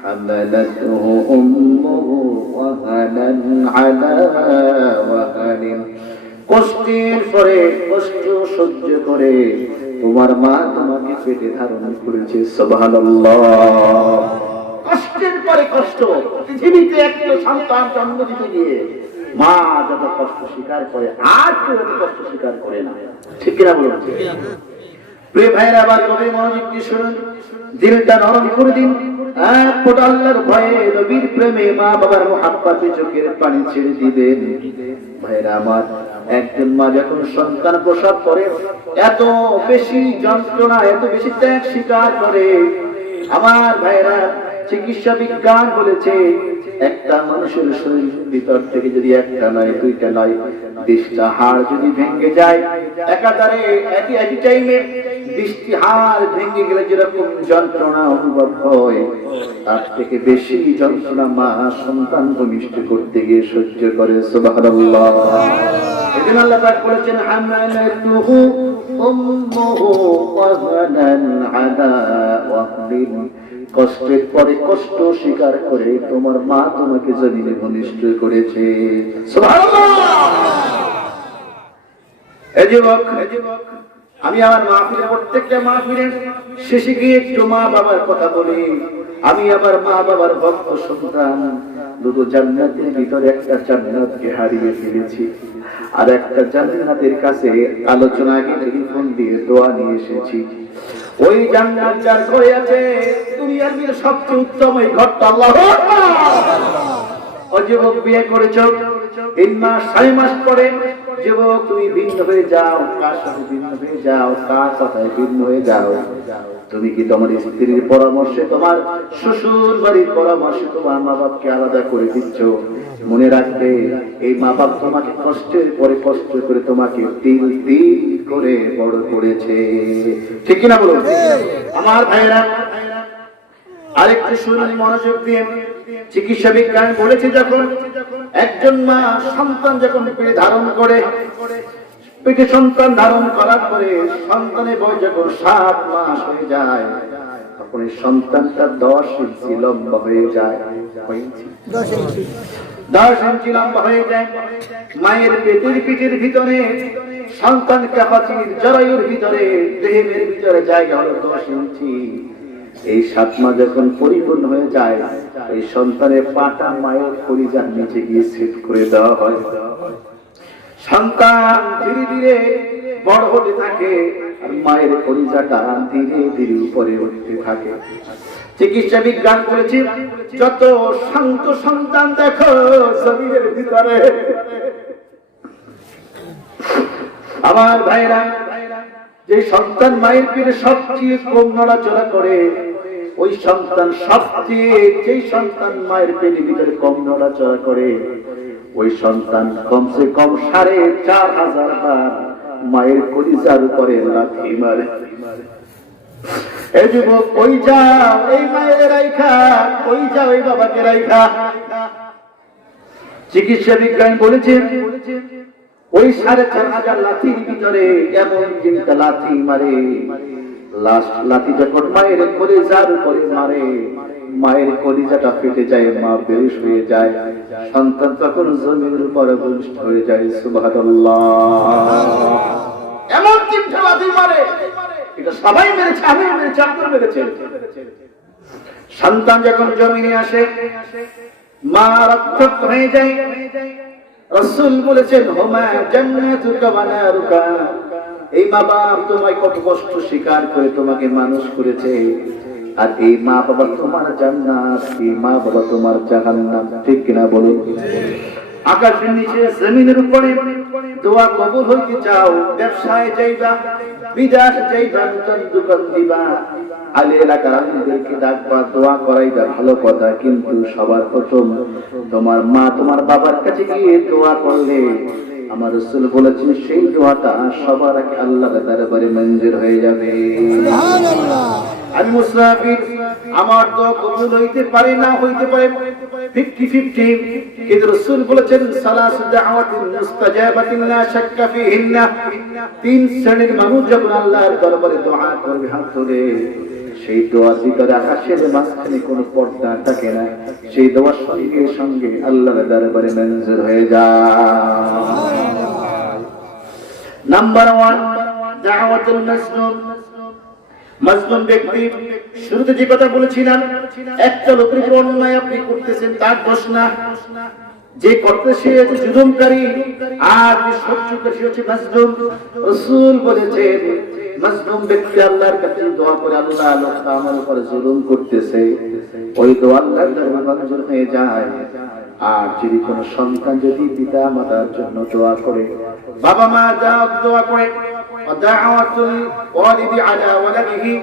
হামালাতুহু উম্মুহু ওয়াহনান আলা ওয়াহনিন। কষ্টের পরে কষ্ট সহ্য করে তোমার মা তোমাকে পেটে ধারণ করেছে। সুবহানাল্লাহ। কষ্টের পরে কষ্ট। পৃথিবীতে একটা সন্তান জন্ম দিতে গিয়ে মা যত কষ্ট স্বীকার করে, আর কেউ এত কষ্ট স্বীকার করে না। ঠিক কিনা বলুন? প্রিয় ভাইরা, আবার কবে মনোযোগ দিয়ে শুনুন, দিলটা নরম করে দিন। এক ফোঁটা আল্লাহর ভয়ে, নবীর প্রেমে, মা বাবার মুহাব্বতে চোখের পানি ছেড়ে দিবেন। ভাইরা আমার, একজন মা যখন সন্তান প্রসব করে, এত বেশি যন্ত্রণা, এত বেশি ত্যাগ স্বীকার করে। আমার ভাইরা, চিকিৎসা বিজ্ঞান বলেছে, একটা মানুষের শরীর ভিতর থেকে যদি একটা নয়, দুইটা নয়, 20টা হাড় যদি ভেঙে যায় একাধারে, একই টাইমে 20টি হাড় ভেঙে গেলে যেরকম যন্ত্রণা অনুভব হয়, তার থেকে বেশি যন্ত্রণা মা সন্তান ভূমিষ্ঠ করতে গিয়ে সহ্য করে। সুবহানাল্লাহ। এজন্য আল্লাহ পাক বলেছেন, হামালাতুহু উম্মুহু ওয়াহনান আলা ওয়াহনিন। কষ্টের পরে কষ্ট স্বীকার করে তোমার মা তোমাকে জমিনে ভূমিষ্ঠ করেছে। সুবহানাল্লাহ। এই যুবক, আমি আমার মাহফিলে প্রত্যেকটা মাহফিলের শেষে গিয়ে একটু মা বাবার কথা বলি। আমি আমার মা বাবার ভক্ত সন্তান, দুটো জান্নাতের ভিতরে একটা জান্নাতকে হারিয়ে ফেলেছি, আর একটা জান্নাতের কাছে আলোচনা আগে টেলিফোন দিয়ে দোয়া নিয়ে এসেছি। ওই জান্নাত যার ঘরে আছে, দুনিয়ার ভিতরে সবচেয়ে উত্তম এই ঘরটা আল্লাহর। ও যুবক, বিয়ে করেছ 3 মাস 6 মাস পরে যুবক তুমি ভিন্ন হয়ে যাও, কার সাথে ভিন্ন হয়ে যাও, কার কথায় ভিন্ন হয়ে যাও। তুমি কি তোমার স্ত্রীর পরামর্শে, তোমার শ্বশুর বাড়ির পরামর্শে তোমার মা বাপকে আলাদা করে দিচ্ছ? মনে রাখবে, এই মা বাপ তোমাকে কষ্টের পরে কষ্ট করে তোমাকে তিল তিল করে বড় করেছে। ঠিক কিনা বলো আমার ভাইরা? আরেকটু শুনুন মনোযোগ দিয়ে। চিকিৎসা বিজ্ঞান বলেছে, যখন একজন মা সন্তান যখন পেটে ধারণ করে, পেটে সন্তান ধারণ করার পরে সন্তানের বয়স যখন 7 মাস হয়ে যায়, তখন এই সন্তানটা 10 ইঞ্চি লম্বা হয়ে যায়। 10 ইঞ্চি লম্বা হয়ে যায়। মায়ের পিঠের ভিতরে সন্তান কাপাচির জরায়ুর ভিতরে, দেহের ভিতরে জায়গা হলো 10 ইঞ্চি। এই 7 মাস যখন পরিপূর্ণ হয়ে যায়, এই সন্তানের পাটা মায়ের কলিজার নিচে গিয়ে সেট করে দেওয়া হয়। সন্তান ধীরে ধীরে বড় হতে থাকে, আর মায়ের কলিজাটা ধীরে ধীরে উপরে উঠতে থাকে। চিকিৎসা বিজ্ঞান বলেছে, যত শান্ত সন্তান দেখো শরীরের ভিতরে, আমার ভাইরা, যে সন্তান মায়ের পেটে সবচেয়ে কম নড়াচড়া করে, ওই সন্তান সবচেয়ে, যেই সন্তান মায়ের পেটের ভিতরে কম নড়াচড়া করে, ওই সন্তান কমসে কম 4500 বার মায়ের কলিজার উপরে লাথি মারে। এই যুবক, কই যাও এই মায়ের রাইখা, কই যাও এই বাবাকে রাইখা? চিকিৎসা বিজ্ঞান বলেছেন, ওই 4500 লাথির ভিতরে এমন 3টা লাথি মারে। লাস্ট লাথি যখন মায়ের কলিজার উপরে মারে, মায়ের কলিজাটা ফেটে যায়, মা বেহুশ হয়ে যায়, সন্তান তখন জমিনের উপরে ভূমিষ্ঠ হয়ে যায়। সুবহানাল্লাহ। এমন 3টা লাথি মারে, এটা সবাই মেরেছে, আমি মেরেছি, আপনি মেরেছেন। সন্তান যখন জমিনে আসে, মা রক্তাক্ত হয়ে যায়। রাসূল বলেছেন, হুমা জান্নাতুকা ওয়া নারুকা। এই মা বাপ তোমায় কত কষ্ট স্বীকার করে তোমাকে মানুষ করেছে, আর এই মা বাবা তোমার জান্নাত, এই মা বাবা তোমার জাহান্নাম। ঠিক কিনা বলুন? আকাশের নিচে জমিনের উপরে দোয়া কবুল হইতে চাও, ব্যবসায় যাইবা, বিদেশ যাইবা, নতুন দোকান দিবা, আলে এলাকার আলেমদেরকে ডাকবা, দোয়া করাইবা, ভালো কথা, কিন্তু সবার প্রথম তোমার মা তোমার বাবার কাছে গিয়ে দোয়া করলে, আমার রাসূল বলেছেন, সেই দোয়াটা সবার আগে আল্লাহর দরবারে মঞ্জুর হয়ে যাবে। সুবহানাল্লাহ। আমি মুসাফির, আমার দোয়া কবুল হইতে পারে, না হইতে পারে 50-50, কিন্তু রাসূল বলেছেন, সালাসু দাওয়াতিন মুস্তাজাবাতিন লা শাক্কা ফিহিন্না। 3 শ্রেণীর মানুষ যখন আল্লাহর দরবারে দোয়া করবে হাত তুলে, সেই দোয়ার ভিতরে আকাশের মাঝখানে কোনো পর্দা থাকে না, সেই দোয়ার সঙ্গে সঙ্গে আল্লাহর দরবারে মঞ্জুর হয়ে যায়। নাম্বার 1, দাওয়াতুল মাজলুম। মাজলুম ব্যক্তি, শুরুতে যে কথা বলেছিলাম, একটা লোকের উপর অন্যায় আপনি করতেছেন, তার দোষ না। যে করতে সে হচ্ছে জুলুমকারী, আর যে সহ্যকারী সে হচ্ছে মাজলুম। রাসূল বলেছেন, মাজলুম ব্যক্তি আল্লাহর কাছে দোয়া করে, আল্লাহ লোকটা আমার উপর জুলুম করতেছে, ওই দোয়া আল্লাহর দরবারে মঞ্জুর হয়ে যায়। আর যদি কোন সন্তান যদি পিতা মাতার জন্য দোয়া করে, বাবা মা যা দোয়া করে, দাওয়াতুল ওয়ালিদি আলা ওয়ালাদিহি,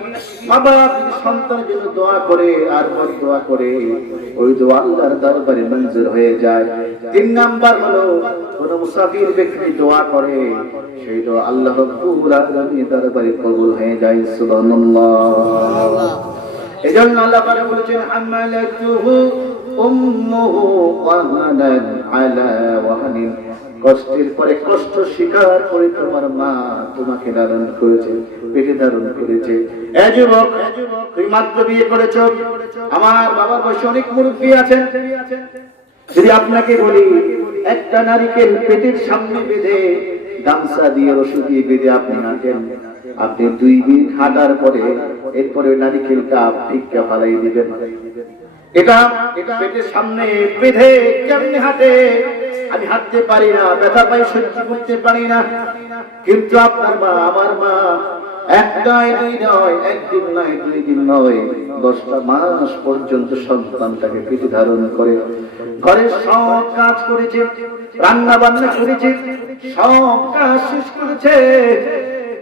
বাবা সন্তানের জন্য দোয়া করে আর বড় দোয়া করে, ওই দোয়া আল্লাহর দরবারে মঞ্জুর হয়ে যায়। 3 নাম্বার হলো, কোন মুসাফির ব্যক্তি দোয়া করে, সেই দোয়া আল্লাহ রাব্বুল আলামিনের দরবারে কবুল হয়ে যায়। সুবহানাল্লাহ। এজন্য আল্লাহ পাক বলেছেন, হামালাতুহু উম্মুহু ওয়াহানান আলা ওয়াহানিন কষ্টের পরে কষ্ট স্বীকার করে তোমার মা তোমাকে ধারণ করেছে, পেটে ধারণ করেছে। এ যুবক, তুই মাত্র বিয়ে করেছ, আমার বাবার বয়সে অনেক মুরব্বী আছেন, যদি আপনাকে বলি একটা নারীকেল পেটের সামনে বেঁধে গামছা দিয়ে রশি দিয়ে বেঁধে আপনি হাঁটেন, আপনি 2 দিন হাঁটার পরে এরপরে নারিকেলটা ভিক্ষা ফালাই দিবেন। এটা পেটের সামনে বেঁধে কেমনি হাঁটে? আমি হাঁটতে পারি না, ব্যথা পাই, সহ্য করতে পারি না। কিন্তু আপনার মা, আমার মা, একটাই দুই নয়, একদিন নয়, 2 দিন নয়, 10টা মাস পর্যন্ত সন্তানটাকে পেটে ধারণ করে ঘরের সব কাজ করেছে, রান্না বান্না করেছে, সব কাজ শেষ করেছে।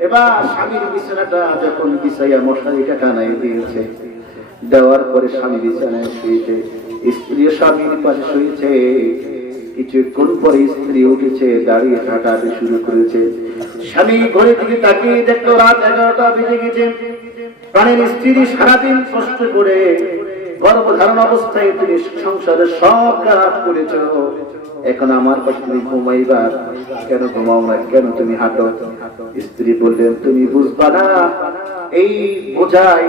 এবার স্বামীর বিছানাটা যখন বিছাইয়া মশারিটা টানাই দিয়েছে, দেওয়ার পরে স্বামী বিছানায় শুয়েছে, স্ত্রীও স্বামীর পাশে শুয়েছে। কিছুক্ষণ পরে স্ত্রী উঠেছে, দাঁড়িয়ে হাঁটাতে শুরু করেছে। স্বামী ঘরের দিকে তাকিয়ে দেখলো রাত 11টা বেজে গেছে। প্রাণের স্ত্রী সারাদিন কষ্ট করে গর্ভধারণ অবস্থায় তুমি সংসারের সব কাজ করেছ, এখন আমার পাশে তুমি ঘুমাইবা, কেন ঘুমাও না, কেন তুমি হাঁটো? স্ত্রী বললেন, তুমি বুঝবা না, এই বোঝাই